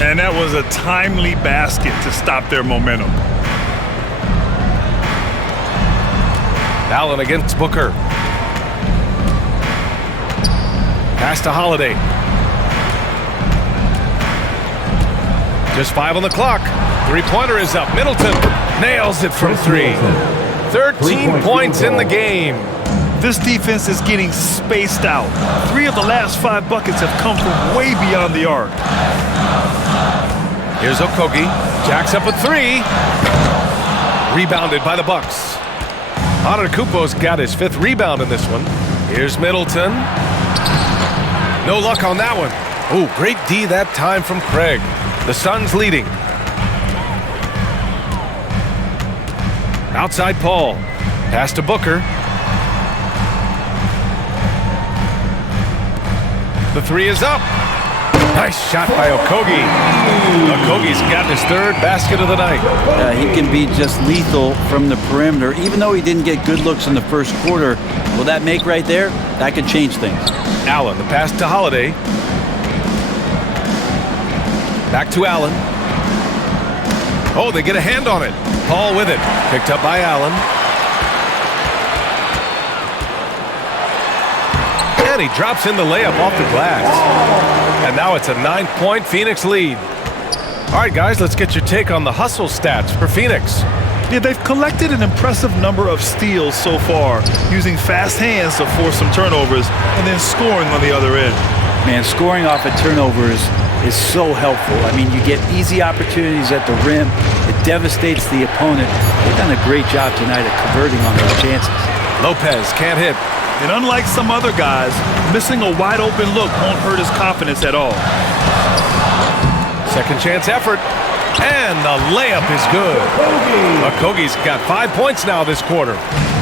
And that was a timely basket to stop their momentum. Allen against Booker. Pass to Holiday. Just 5 on the clock. 3-pointer is up. Middleton nails it from 3. 13 points in the game. This defense is getting spaced out. 3 of the last 5 buckets have come from way beyond the arc. Here's Okogie. Jacks up a 3. Rebounded by the Bucks. Antetokounmpo's got his 5th rebound in this one. Here's Middleton. No luck on that one. Oh, great D that time from Craig. The Suns leading. Outside Paul. Pass to Booker. The 3 is up. Nice shot by Okogie. Okogie's gotten his 3rd basket of the night. He can be just lethal from the perimeter. Even though he didn't get good looks in the first quarter, will that make right there? That could change things. Allen, the pass to Holiday. Back to Allen. Oh, they get a hand on it. Paul with it. Picked up by Allen. And he drops in the layup off the glass. And now it's a 9-point Phoenix lead. All right, guys, let's get your take on the hustle stats for Phoenix. Yeah, they've collected an impressive number of steals so far, using fast hands to force some turnovers and then scoring on the other end. Man, scoring off of turnovers is so helpful. I mean, you get easy opportunities at the rim. It devastates the opponent. They've done a great job tonight at converting on those chances. Lopez can't hit. And unlike some other guys, missing a wide open look won't hurt his confidence at all. Second chance effort. And the layup is good. Okogie's got 5 points now this quarter.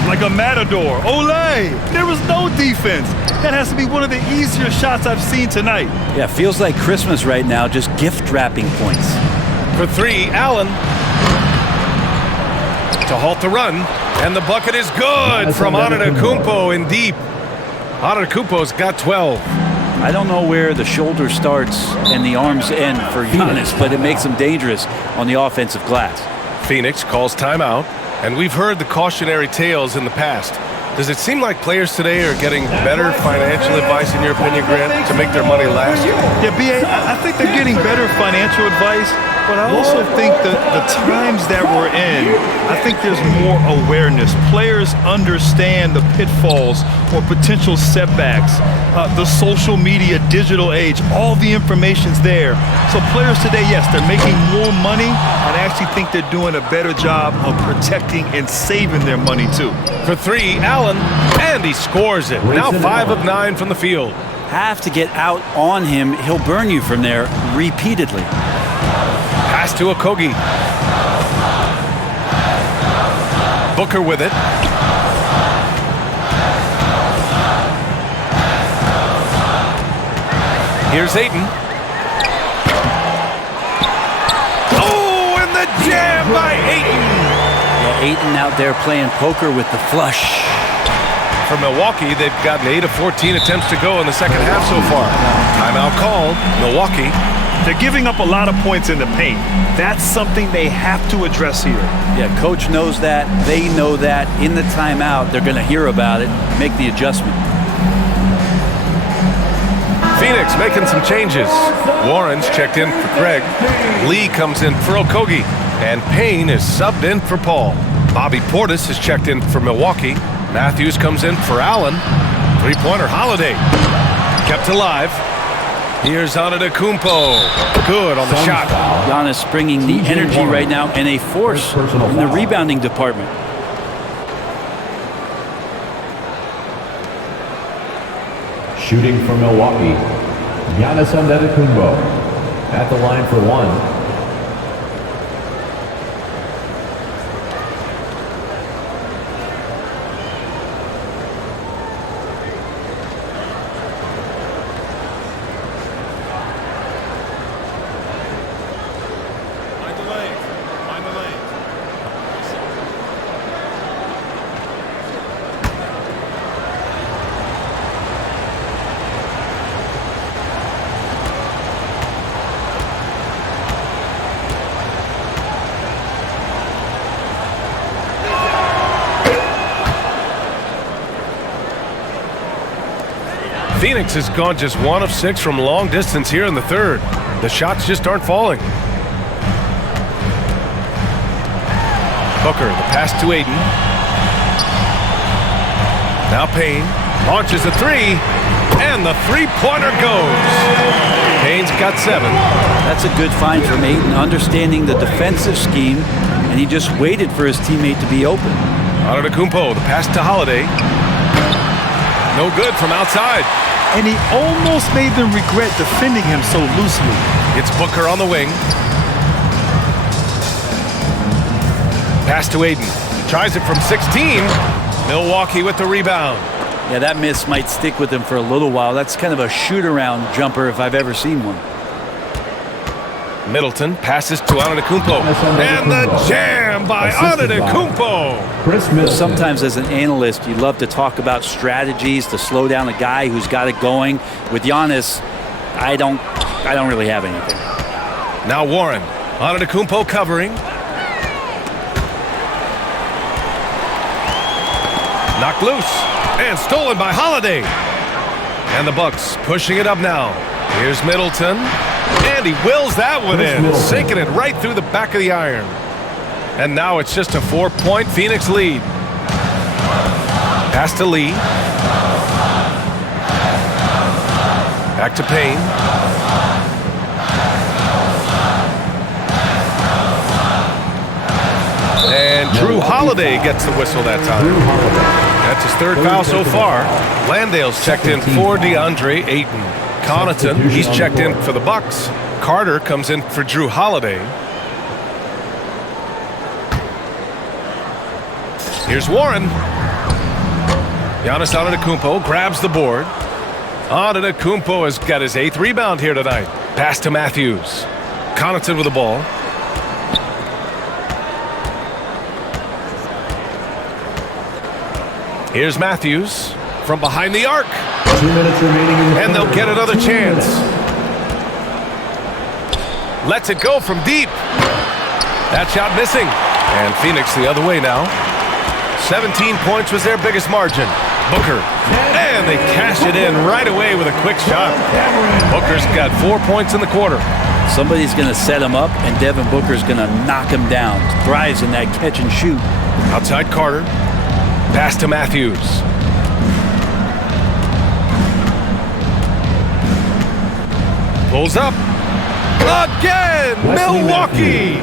Like a matador. Olay! There was no defense. That has to be one of the easier shots I've seen tonight. Yeah, feels like Christmas right now, just gift wrapping points. For 3, Allen. To halt the run. And the bucket is good from Antetokounmpo in deep. Antetokounmpo's got 12. I don't know where the shoulder starts and the arms end for Giannis, but it makes him dangerous on the offensive glass. Phoenix calls timeout, and we've heard the cautionary tales in the past. Does it seem like players today are getting better financial advice, in your opinion, Grant, to make their money last? Yeah, B.A., I think they're getting better financial advice, but I also think that the times that we're in, I think there's more awareness. Players understand the pitfalls or potential setbacks, the social media, digital age, all the information's there. So players today, yes, they're making more money, and I actually think they're doing a better job of protecting and saving their money, too. For three, Allen, and he scores it. Now 5 of 9 from the field. Have to get out on him. He'll burn you from there repeatedly. Pass to Okogie. Booker with it. Here's Ayton. Oh, and the jam by Ayton. Yeah, Ayton out there playing poker with the flush. For Milwaukee, they've gotten 8 of 14 attempts to go in the second half so far. Timeout called. Milwaukee. They're giving up a lot of points in the paint. That's something they have to address here. Yeah, coach knows that. They know that. In the timeout, they're going to hear about it, make the adjustment. Phoenix making some changes. Warren's checked in for Craig. Lee comes in for Okogie. And Payne is subbed in for Paul. Bobby Portis is checked in for Milwaukee. Matthews comes in for Allen. Three-pointer Holiday. Kept alive. Here's Antetokounmpo. Good on the shot. Giannis bringing the energy right now and a force in the rebounding department. Shooting for Milwaukee, Giannis Antetokounmpo at the line for one. Phoenix has gone just 1 of 6 from long distance here in the third. The shots just aren't falling. Booker, the pass to Ayton. Now Payne launches a three, and the three-pointer goes. Payne's got 7. That's a good find from Ayton, understanding the defensive scheme, and he just waited for his teammate to be open. Antetokounmpo, the pass to Holiday. No good from outside. And he almost made them regret defending him so loosely. It's Booker on the wing. Pass to Ayton. Tries it from 16. Milwaukee with the rebound. Yeah, that miss might stick with him for a little while. That's kind of a shoot-around jumper if I've ever seen one. Middleton passes to Antetokounmpo. And the jam by Antetokounmpo. Sometimes as an analyst, you love to talk about strategies to slow down a guy who's got it going. With Giannis, I don't really have anything. Now Warren. Antetokounmpo covering. Knocked loose. And stolen by Holiday. And the Bucks pushing it up now. Here's Middleton. And he wills that one in, sinking it right through the back of the iron. And now it's just a 4-point Phoenix lead. Pass to Lee. Back to Payne. And Drew Holiday gets the whistle that time. That's his 3rd foul so far. Landale's checked in for DeAndre Ayton. Connaughton, he's checked in for the Bucks. Carter comes in for Drew Holiday. Here's Warren. Giannis Antetokounmpo grabs the board. Antetokounmpo has got his 8th rebound here tonight. Pass to Matthews. Connaughton with the ball. Here's Matthews from behind the arc. 2 minutes remaining in the and they'll get another chance. Lets it go from deep. That shot missing. And Phoenix the other way now. 17 points was their biggest margin. Booker, and they cash it in right away with a quick shot. Booker's got 4 points in the quarter. Somebody's going to set him up, and Devin Booker's going to knock him down. Thrives in that catch and shoot. Outside Carter. Pass to Matthews. Pulls up. Again! Milwaukee!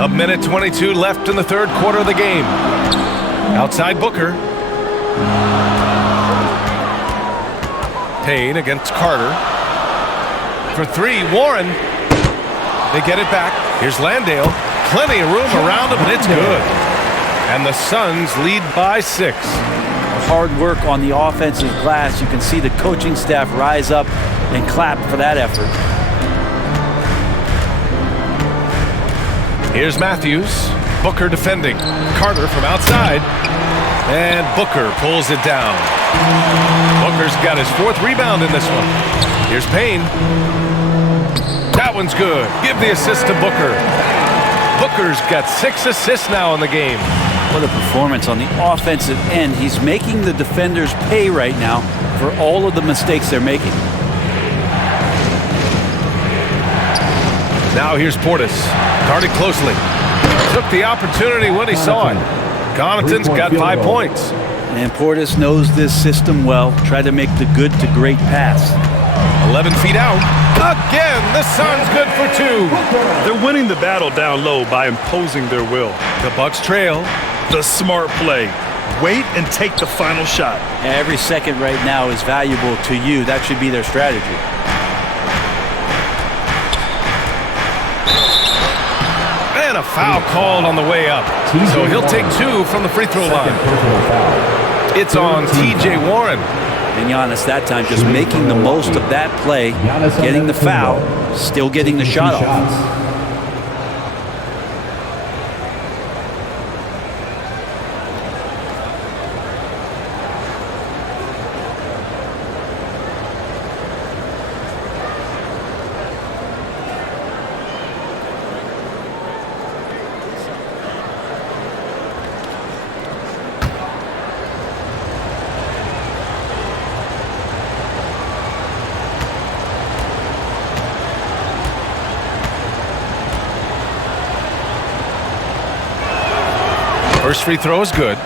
A minute 22 left in the third quarter of the game. Outside Booker. Payne against Carter. For three, Warren. They get it back. Here's Landale. Plenty of room around him, and it's good. And the Suns lead by 6. Hard work on the offensive glass. You can see the coaching staff rise up and clap for that effort. Here's Matthews. Booker defending. Carter from outside. And Booker pulls it down. Booker's got his 4th rebound in this one. Here's Payne. That one's good. Give the assist to Booker. Booker's got 6 assists now in the game. What a performance on the offensive end. He's making the defenders pay right now for all of the mistakes they're making. Now here's Portis. Guarded closely. Took the opportunity when he saw it. Connaughton's got 5 points. And Portis knows this system well. Try to make the good to great pass. 11 feet out. Again, the Suns good for 2. They're winning the battle down low by imposing their will. The Bucks trail. The smart play. Wait and take the final shot. Every second right now is valuable to you. That should be their strategy. And a foul called on the way up. So he'll take 2 from the free throw line. It's on T.J. Warren. And Giannis that time just making the most of that play, getting the foul, still getting the shot off. First free throw is good.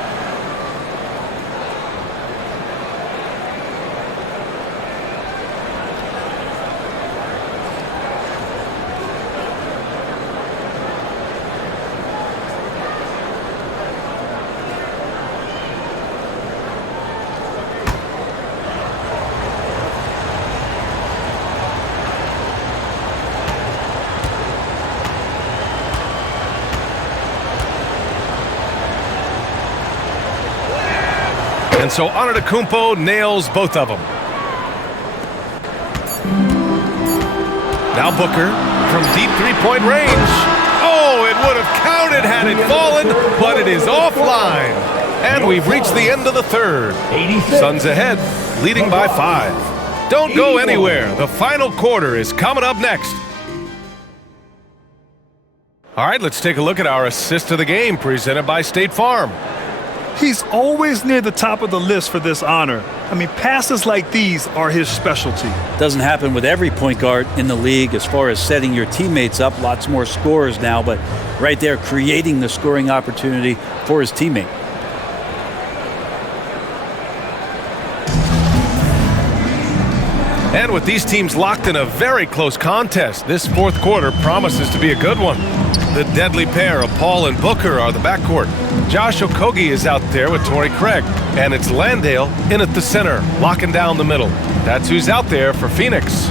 And so Antetokounmpo nails both of them. Now Booker from deep three-point range. Oh, it would have counted had it fallen, but it is offline. And we've reached the end of the third. Suns ahead, leading by 5. Don't go anywhere. The final quarter is coming up next. All right, let's take a look at our assist of the game presented by State Farm. He's always near the top of the list for this honor. I mean, passes like these are his specialty. Doesn't happen with every point guard in the league as far as setting your teammates up. Lots more scorers now, but right there creating the scoring opportunity for his teammate. And with these teams locked in a very close contest, this fourth quarter promises to be a good one. The deadly pair of Paul and Booker are the backcourt. Josh Okogie is out there with Torrey Craig. And it's Landale in at the center, locking down the middle. That's who's out there for Phoenix.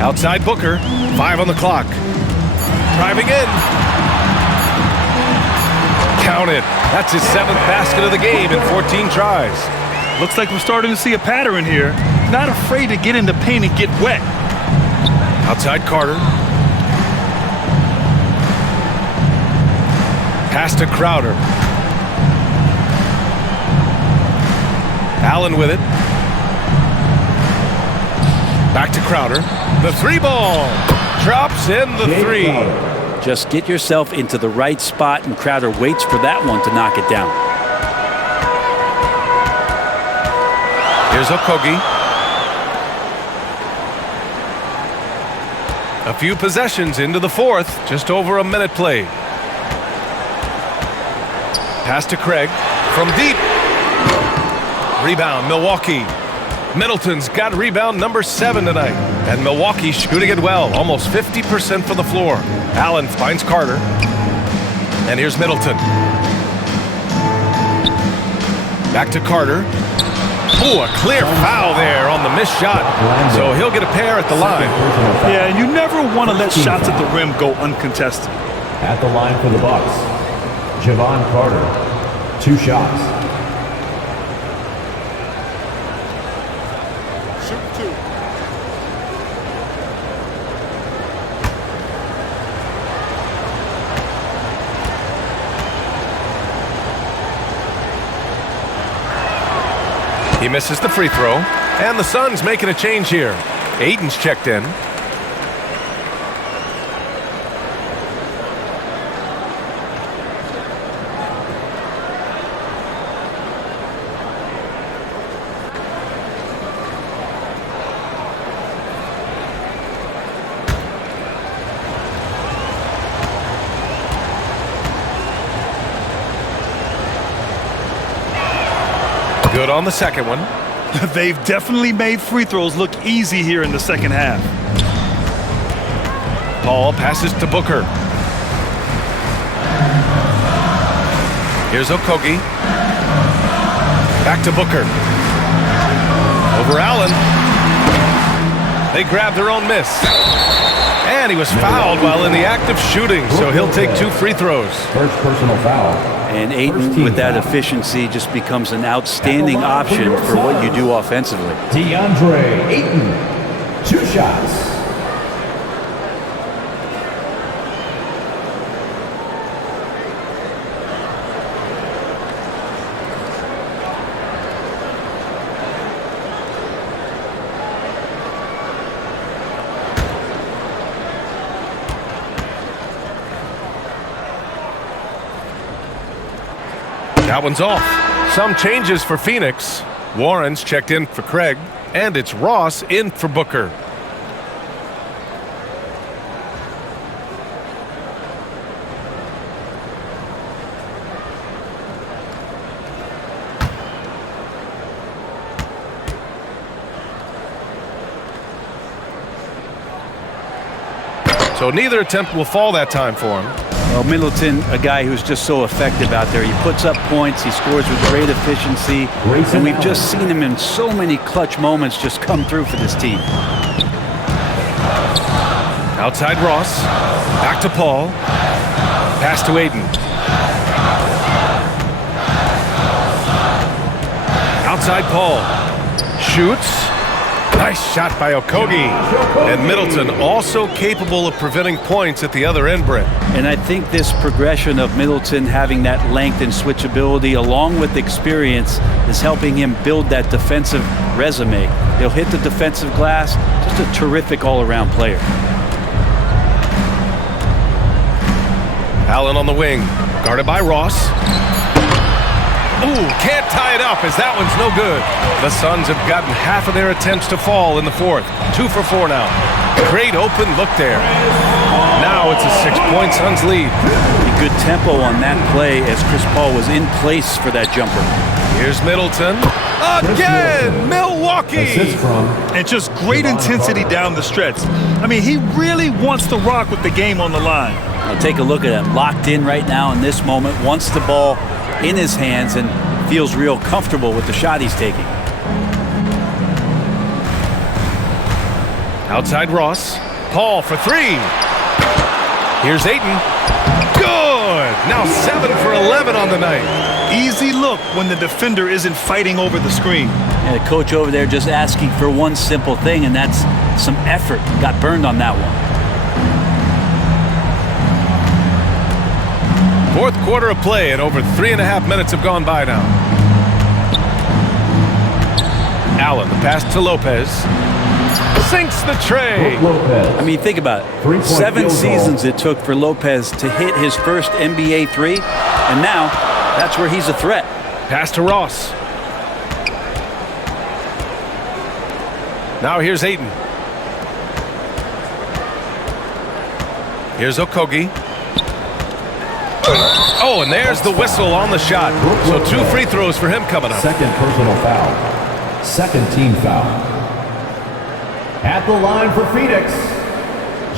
Outside Booker, 5 on the clock. Driving in. Count it. That's his 7th basket of the game in 14 tries. Looks like we're starting to see a pattern here. Not afraid to get in the paint and get wet. Outside Carter. Pass to Crowder. Allen with it. Back to Crowder. The 3 ball. Drops in the 3. Just get yourself into the right spot, and Crowder waits for that one to knock it down. Here's Okogie. A few possessions into the fourth, just over a minute played. Pass to Craig from deep. Rebound, Milwaukee. Middleton's got rebound number 7 tonight. And Milwaukee shooting it well, almost 50% from the floor. Allen finds Carter. And here's Middleton. Back to Carter. Ooh, a clear foul there on the missed shot. So he'll get a pair at the line. Yeah, and you never want to let shots at the rim go uncontested. At the line for the Bucks, Javon Carter, 2 shots. Shoot 2. He misses the free throw. And the Suns making a change here. Aiden's checked in. Good on the second one. They've definitely made free throws look easy here in the second half. Paul passes to Booker. Here's Okogie. Back to Booker. Over Allen. They grab their own miss. And he was fouled while in the act of shooting, so he'll take 2 free throws. First personal foul. And Ayton, with that efficiency, just becomes an outstanding option for what you do offensively. DeAndre Ayton, 2 shots. That one's off. Some changes for Phoenix. Warren's checked in for Craig, and it's Ross in for Booker. So neither attempt will fall that time for him. Well, Middleton, a guy who's just so effective out there. He puts up points, he scores with great efficiency, and we've just seen him in so many clutch moments just come through for this team. Outside Ross, back to Paul, pass to Aiden. Outside Paul, shoots. Nice shot by Okogie. And Middleton also capable of preventing points at the other end, Brent. And I think this progression of Middleton having that length and switchability along with experience is helping him build that defensive resume. He'll hit the defensive glass, just a terrific all-around player. Allen on the wing, guarded by Ross. Ooh, can't tie it up as that one's no good. The Suns have gotten half of their attempts to fall in the fourth. 2 for 4 now. Great open look there. Now it's a 6-point Suns lead. A good tempo on that play as Chris Paul was in place for that jumper. Here's Middleton. Again, Milwaukee. And just great intensity down the stretch. I mean, he really wants to rock with the game on the line. Now take a look at him. Locked in right now in this moment. Wants the ball in his hands and feels real comfortable with the shot he's taking. Outside Ross. Paul for 3. Here's Ayton. Good. Now 7 for 11 on the night. Easy look when the defender isn't fighting over the screen. And the coach over there just asking for one simple thing, and that's some effort. Got burned on that one. Fourth quarter of play, and over 3.5 minutes have gone by now. Allen, the pass to Lopez. Sinks the tray. I mean, think about it. 7 seasons it took for Lopez to hit his first NBA three, and now that's where he's a threat. Pass to Ross. Now here's Ayton. Here's Okogie. Oh, and there's the whistle on the shot. So 2 free throws for him coming up. Second personal foul. Second team foul. At the line for Phoenix,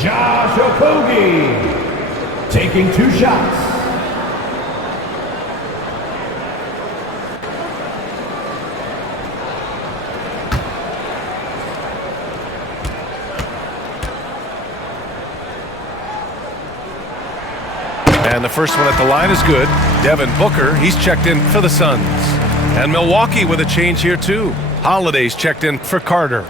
Josh Okogie, taking 2 shots. And the first one at the line is good. Devin Booker, he's checked in for the Suns. And Milwaukee with a change here too. Holiday's checked in for Carter.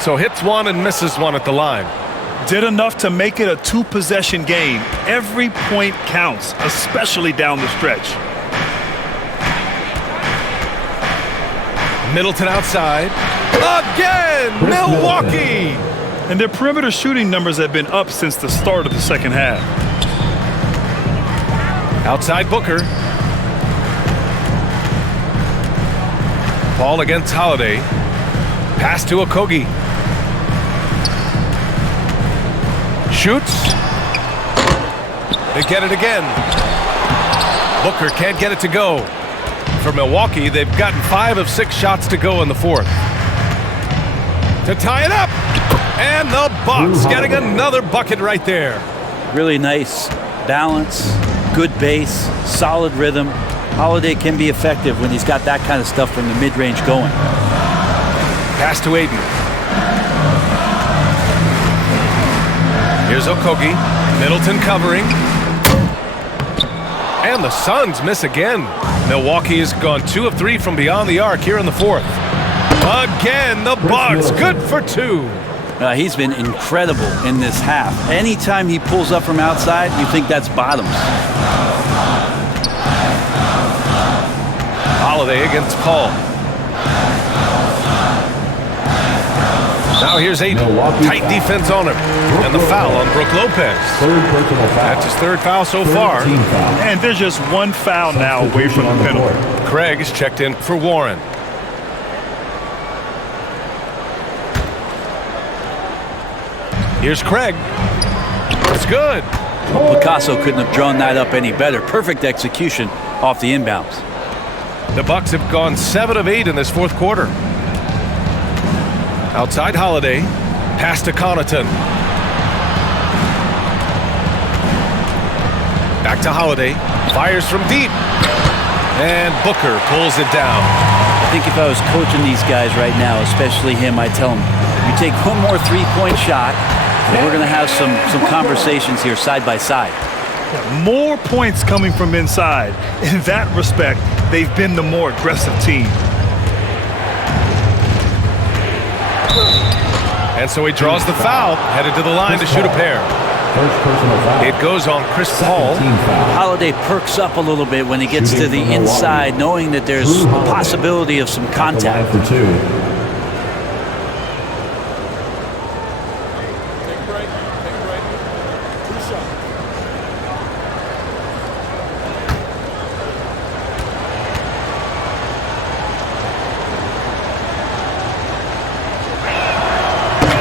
So hits one and misses one at the line. Did enough to make it a 2-possession game. Every point counts, especially down the stretch. Middleton outside. Again, Milwaukee! And their perimeter shooting numbers have been up since the start of the second half. Outside Booker. Ball against Holiday. Pass to Okogie. Shoots. They get it again. Booker can't get it to go. For Milwaukee, they've gotten 5 of 6 shots to go in the fourth. To tie it up. And the Bucks getting another bucket right there. Really nice balance, good base, solid rhythm. Holiday can be effective when he's got that kind of stuff from the mid-range going. Pass to Ayton. Here's Okogie. Middleton covering. And the Suns miss again. Milwaukee has gone 2 of 3 from beyond the arc here in the fourth. Again, the Bucks, good for 2. He's been incredible in this half. Anytime he pulls up from outside, you think that's bottoms. Holiday against Paul. Now here's Ayton. Tight defense on him. And the foul on Brook Lopez. That's his 3rd foul so far. And there's just 1 foul now away from the penalty. Craig is checked in for Warren. Here's Craig. It's good. Picasso couldn't have drawn that up any better. Perfect execution off the inbounds. The Bucks have gone 7 of 8 in this fourth quarter. Outside Holiday. Pass to Connaughton. Back to Holiday. Fires from deep. And Booker pulls it down. I think if I was coaching these guys right now, especially him, I'd tell him, you take one more 3-point shot, and we're going to have some conversations here side by side. More points coming from inside. In that respect, they've been the more aggressive team. And so he draws the foul, headed to the line to shoot a pair. It goes on Chris Paul. Holiday perks up a little bit when he gets to the inside, knowing that there's a possibility of some contact. For 2.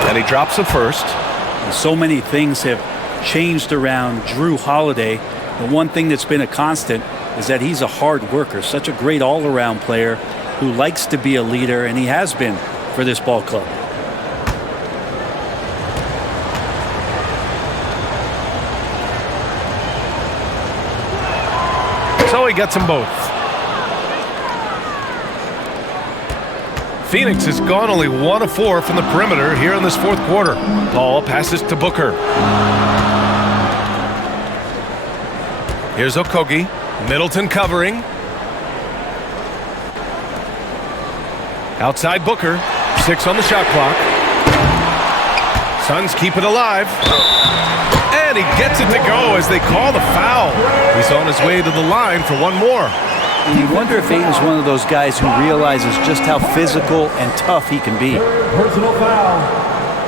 And he drops the first. And so many things have changed around Drew Holiday. The one thing that's been a constant is that he's a hard worker, such a great all-around player who likes to be a leader, and he has been for this ball club. So he gets them both. Phoenix has gone only 1 of 4 from the perimeter here in this fourth quarter. Paul passes to Booker. Here's Okogie. Middleton covering. Outside Booker. 6 on the shot clock. Suns keep it alive. And he gets it to go as they call the foul. He's on his way to the line for one more. And you wonder if Ayton's one of those guys who realizes just how physical and tough he can be. Personal foul.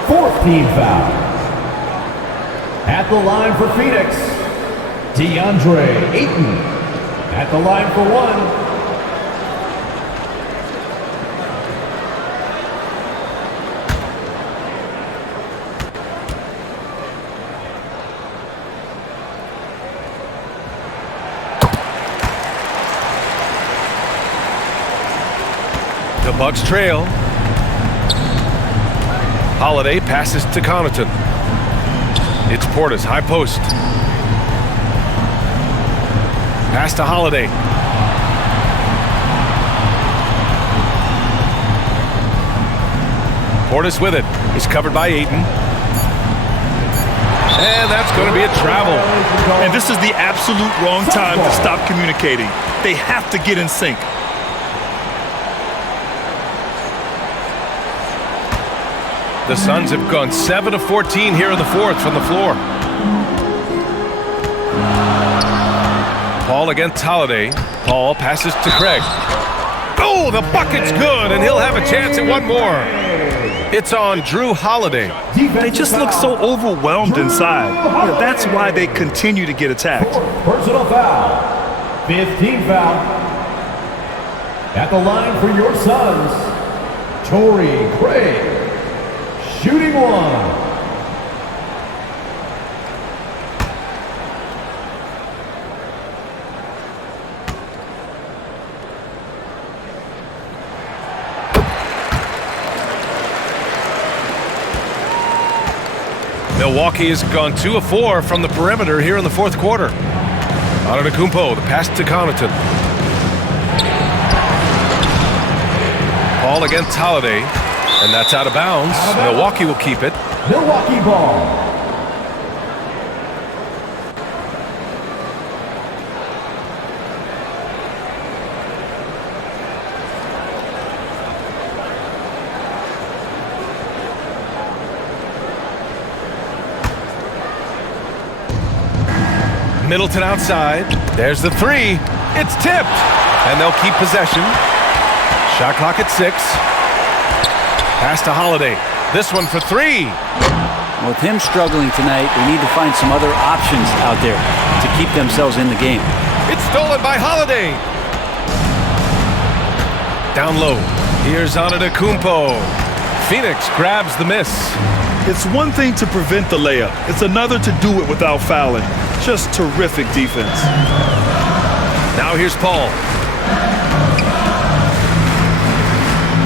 Fourth team foul. At the line for Phoenix, DeAndre Ayton. At the line for one. The Bucks trail. Holiday passes to Connaughton. It's Portis, high post. Pass to Holiday. Portis with it. He's covered by Ayton. And that's going to be a travel. And this is the absolute wrong time to stop communicating. They have to get in sync. The Suns have gone 7 of 14 here in the fourth from the floor. Paul against Holiday. Paul passes to Craig. Oh, the bucket's good, and he'll have a chance at one more. It's on Drew Holiday. They just look so overwhelmed inside. Yeah, that's why they continue to get attacked. Personal foul. Fifth team foul. At the line for your Suns, Torrey Craig. Shooting one. Milwaukee has gone 2 of 4 from the perimeter here in the fourth quarter. Antetokounmpo, the pass to Connaughton. Paul against Holiday. And that's out of bounds. Milwaukee will keep it. Milwaukee ball. Middleton outside. There's the three. It's tipped. And they'll keep possession. Shot clock at 6. Pass to Holiday. This one for 3. With him struggling tonight, they need to find some other options out there to keep themselves in the game. It's stolen by Holiday. Down low. Here's Antetokounmpo. Phoenix grabs the miss. It's one thing to prevent the layup. It's another to do it without fouling. Just terrific defense. Now here's Paul.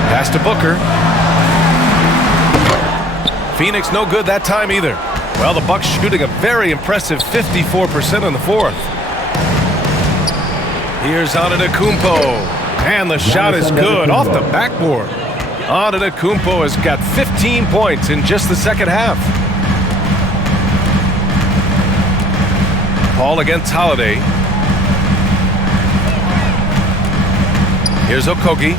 Pass to Booker. Phoenix no good that time either. Well, the Bucks shooting a very impressive 54% in the fourth. Here's Antetokounmpo. And the shot is good off the backboard. Antetokounmpo has got 15 points in just the second half. Paul against Holiday. Here's Okogie.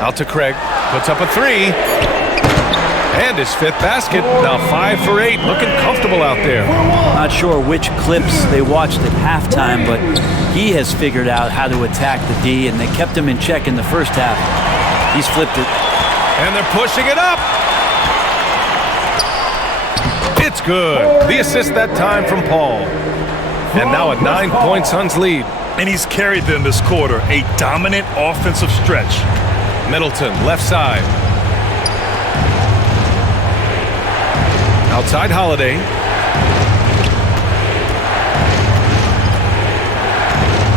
Out to Craig. Puts up a 3. And his 5th basket. Now 5 for 8. Looking comfortable out there. Not sure which clips they watched at halftime, but he has figured out how to attack the D, and they kept him in check in the first half. He's flipped it. And they're pushing it up. It's good. The assist that time from Paul. And now a 9-point Suns lead. And he's carried them this quarter. A dominant offensive stretch. Middleton, left side. Outside Holiday.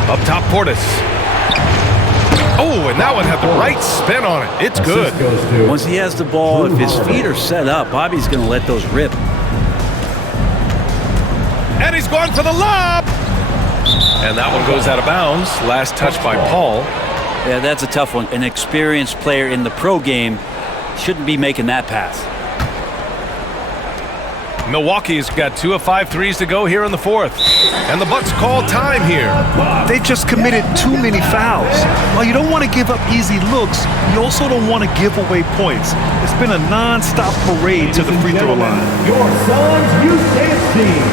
Up top Portis. Oh, and that one had the right spin on it. It's good. Once he has the ball, if his feet are set up, Bobby's going to let those rip. And he's going for the lob. And that one goes out of bounds. Last touch by Paul. Yeah, that's a tough one. An experienced player in the pro game shouldn't be making that pass. Milwaukee's got 2 of 5 threes to go here in the fourth. And the Bucks call time here. They've just committed too many fouls. While you don't want to give up easy looks, you also don't want to give away points. It's been a non-stop parade to the free throw line. Your Suns Youth Dance Team.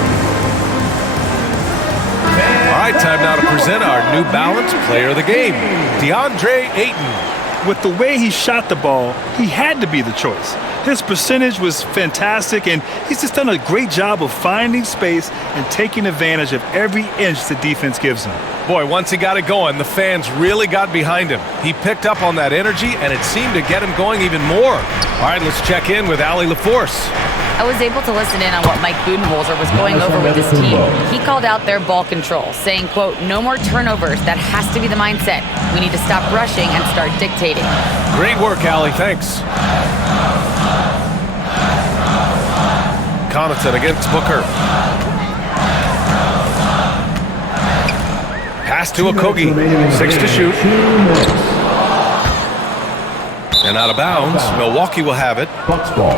All right, time now to present our New Balance Player of the Game, DeAndre Ayton. With the way he shot the ball, he had to be the choice. His percentage was fantastic, and he's just done a great job of finding space and taking advantage of every inch the defense gives him. Boy, once he got it going, the fans really got behind him. He picked up on that energy, and it seemed to get him going even more. All right, let's check in with Allie LaForce. I was able to listen in on what Mike Budenholzer was going over with his team. He called out their ball control, saying, quote, no more turnovers. That has to be the mindset. We need to stop rushing and start dictating. Great work, Allie. Thanks. Connaughton against Booker. Pass to Okogie. 6 to shoot. And out of bounds. Milwaukee will have it. Bucks ball.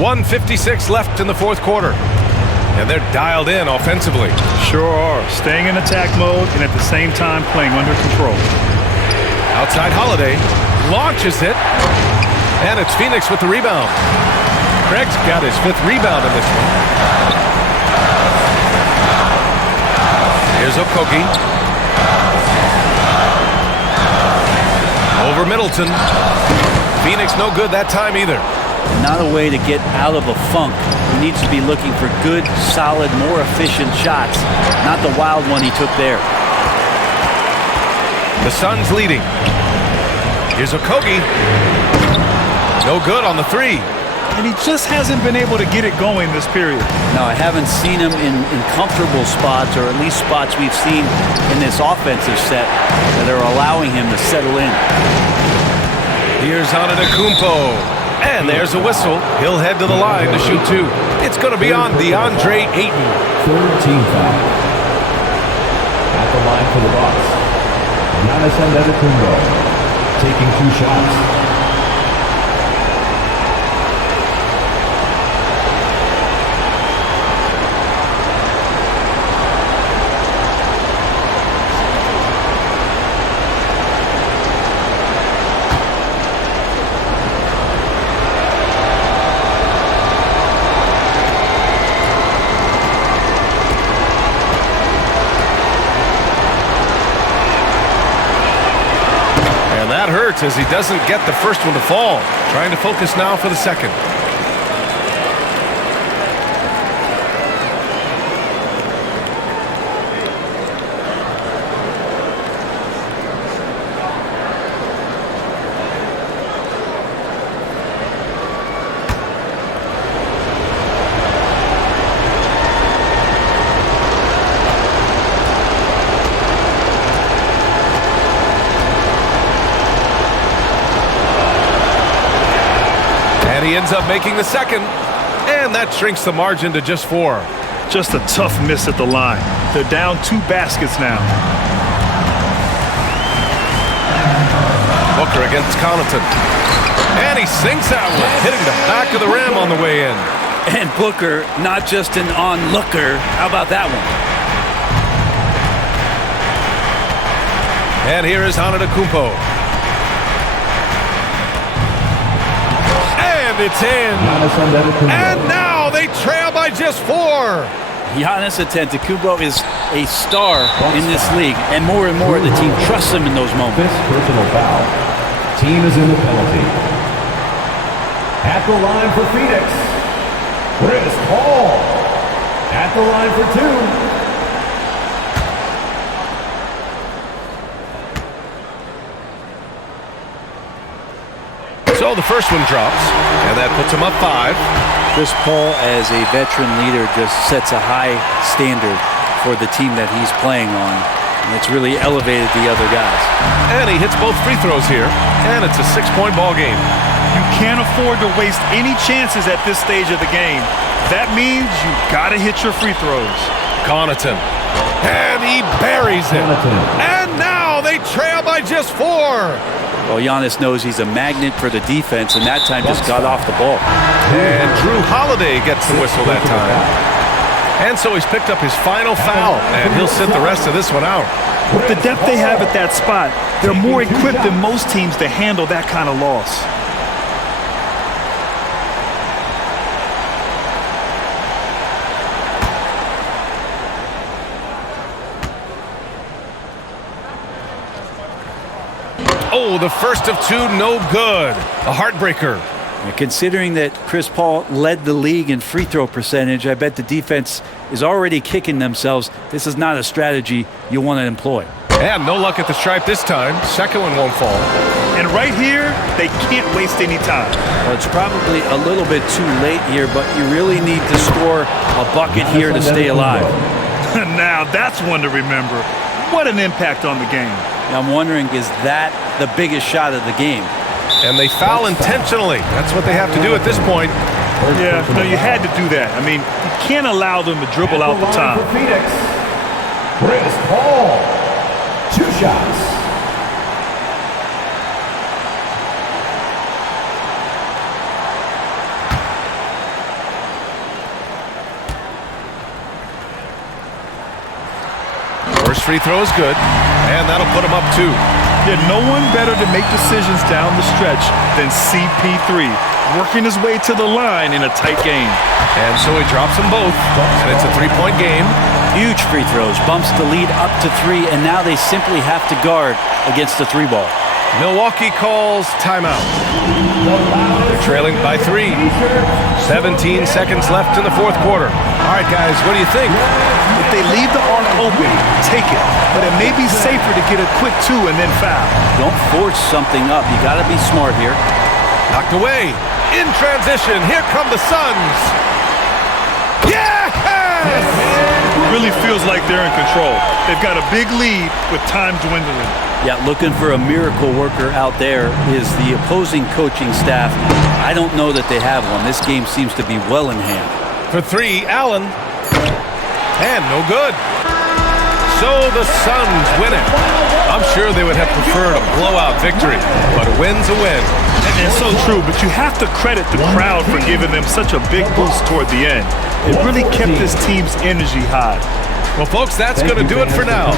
.156 left in the fourth quarter. And they're dialed in offensively. Sure are. Staying in attack mode and at the same time playing under control. Outside Holiday. Launches it. And it's Phoenix with the rebound. Craig's got his 5th rebound in this one. Here's Okogie. Over Middleton. Phoenix no good that time either. Not a way to get out of a funk. He needs to be looking for good, solid, more efficient shots, not the wild one he took there. The Suns leading. Here's Okogie. No good on the 3. And he just hasn't been able to get it going this period. No, I haven't seen him in comfortable spots, or at least spots we've seen in this offensive set that are allowing him to settle in. Here's Antetokounmpo. And there's a whistle. He'll head to the line to shoot 2. It's going to be on DeAndre Ayton. 3rd team foul. At the line for the Bucks, Giannis Antetokounmpo taking 2 shots. Hurts as he doesn't get the first one to fall. Trying to focus now for the second. He ends up making the second, and that shrinks the margin to just 4. Just a tough miss at the line. They're down 2 baskets now. Booker against Connaughton. And he sinks that one, hitting the back of the rim on the way in. And Booker, not just an onlooker. How about that one? And here is Antetokounmpo. It's in. And now they trail by just 4. Giannis Antetokounmpo is a star in this league, and more the team trusts him in those moments. 5th personal foul. Team is in the penalty. At the line for Phoenix, Chris Paul. At the line for 2. So the first one drops, and that puts him up 5. Chris Paul, as a veteran leader, just sets a high standard for the team that he's playing on, and it's really elevated the other guys. And he hits both free throws here, and it's a 6-point ball game. You can't afford to waste any chances at this stage of the game. That means you gotta hit your free throws. Connaughton, and he buries it. And now trail by just 4. Well, Giannis knows he's a magnet for the defense, and that time just got off the ball. And Drew Holiday gets the whistle that time. And so he's picked up his final foul, and he'll sit the rest of this one out. With the depth they have at that spot, they're more equipped than most teams to handle that kind of loss. Oh, the first of 2, no good. A heartbreaker. And considering that Chris Paul led the league in free throw percentage, I bet the defense is already kicking themselves. This is not a strategy you want to employ. And no luck at the stripe this time. Second one won't fall. And right here, they can't waste any time. Well, it's probably a little bit too late here, but you really need to score a bucket here to stay alive. Now, that's one to remember. What an impact on the game. I'm wondering, is that the biggest shot of the game? And they foul intentionally. That's what they have to do at this point. Yeah, no, you had to do that. I mean, you can't allow them to dribble out the time. For Phoenix, Chris Paul. 2 shots. First free throw is good, and that'll put him up 2. Yeah, no one better to make decisions down the stretch than CP3, working his way to the line in a tight game. And so he drops them both, and it's a 3-point game. Huge free throws, bumps the lead up to 3, and now they simply have to guard against the 3 ball. Milwaukee calls timeout. They're trailing by 3. 17 seconds left in the 4th quarter. All right, guys, what do you think? If they leave the arc open, take it. But it may be safer to get a quick 2 and then foul. Don't force something up. You got to be smart here. Knocked away. In transition, here come the Suns. Yes! It really feels like they're in control. They've got a big lead with time dwindling. Yeah, looking for a miracle worker out there is the opposing coaching staff. I don't know that they have one. This game seems to be well in hand. For 3, Allen. And no good. So the Suns win it. I'm sure they would have preferred a blowout victory, but a win's a win. And so true, but you have to credit the crowd for giving them such a big boost toward the end. It really kept this team's energy high. Well, folks, that's going to do it for now.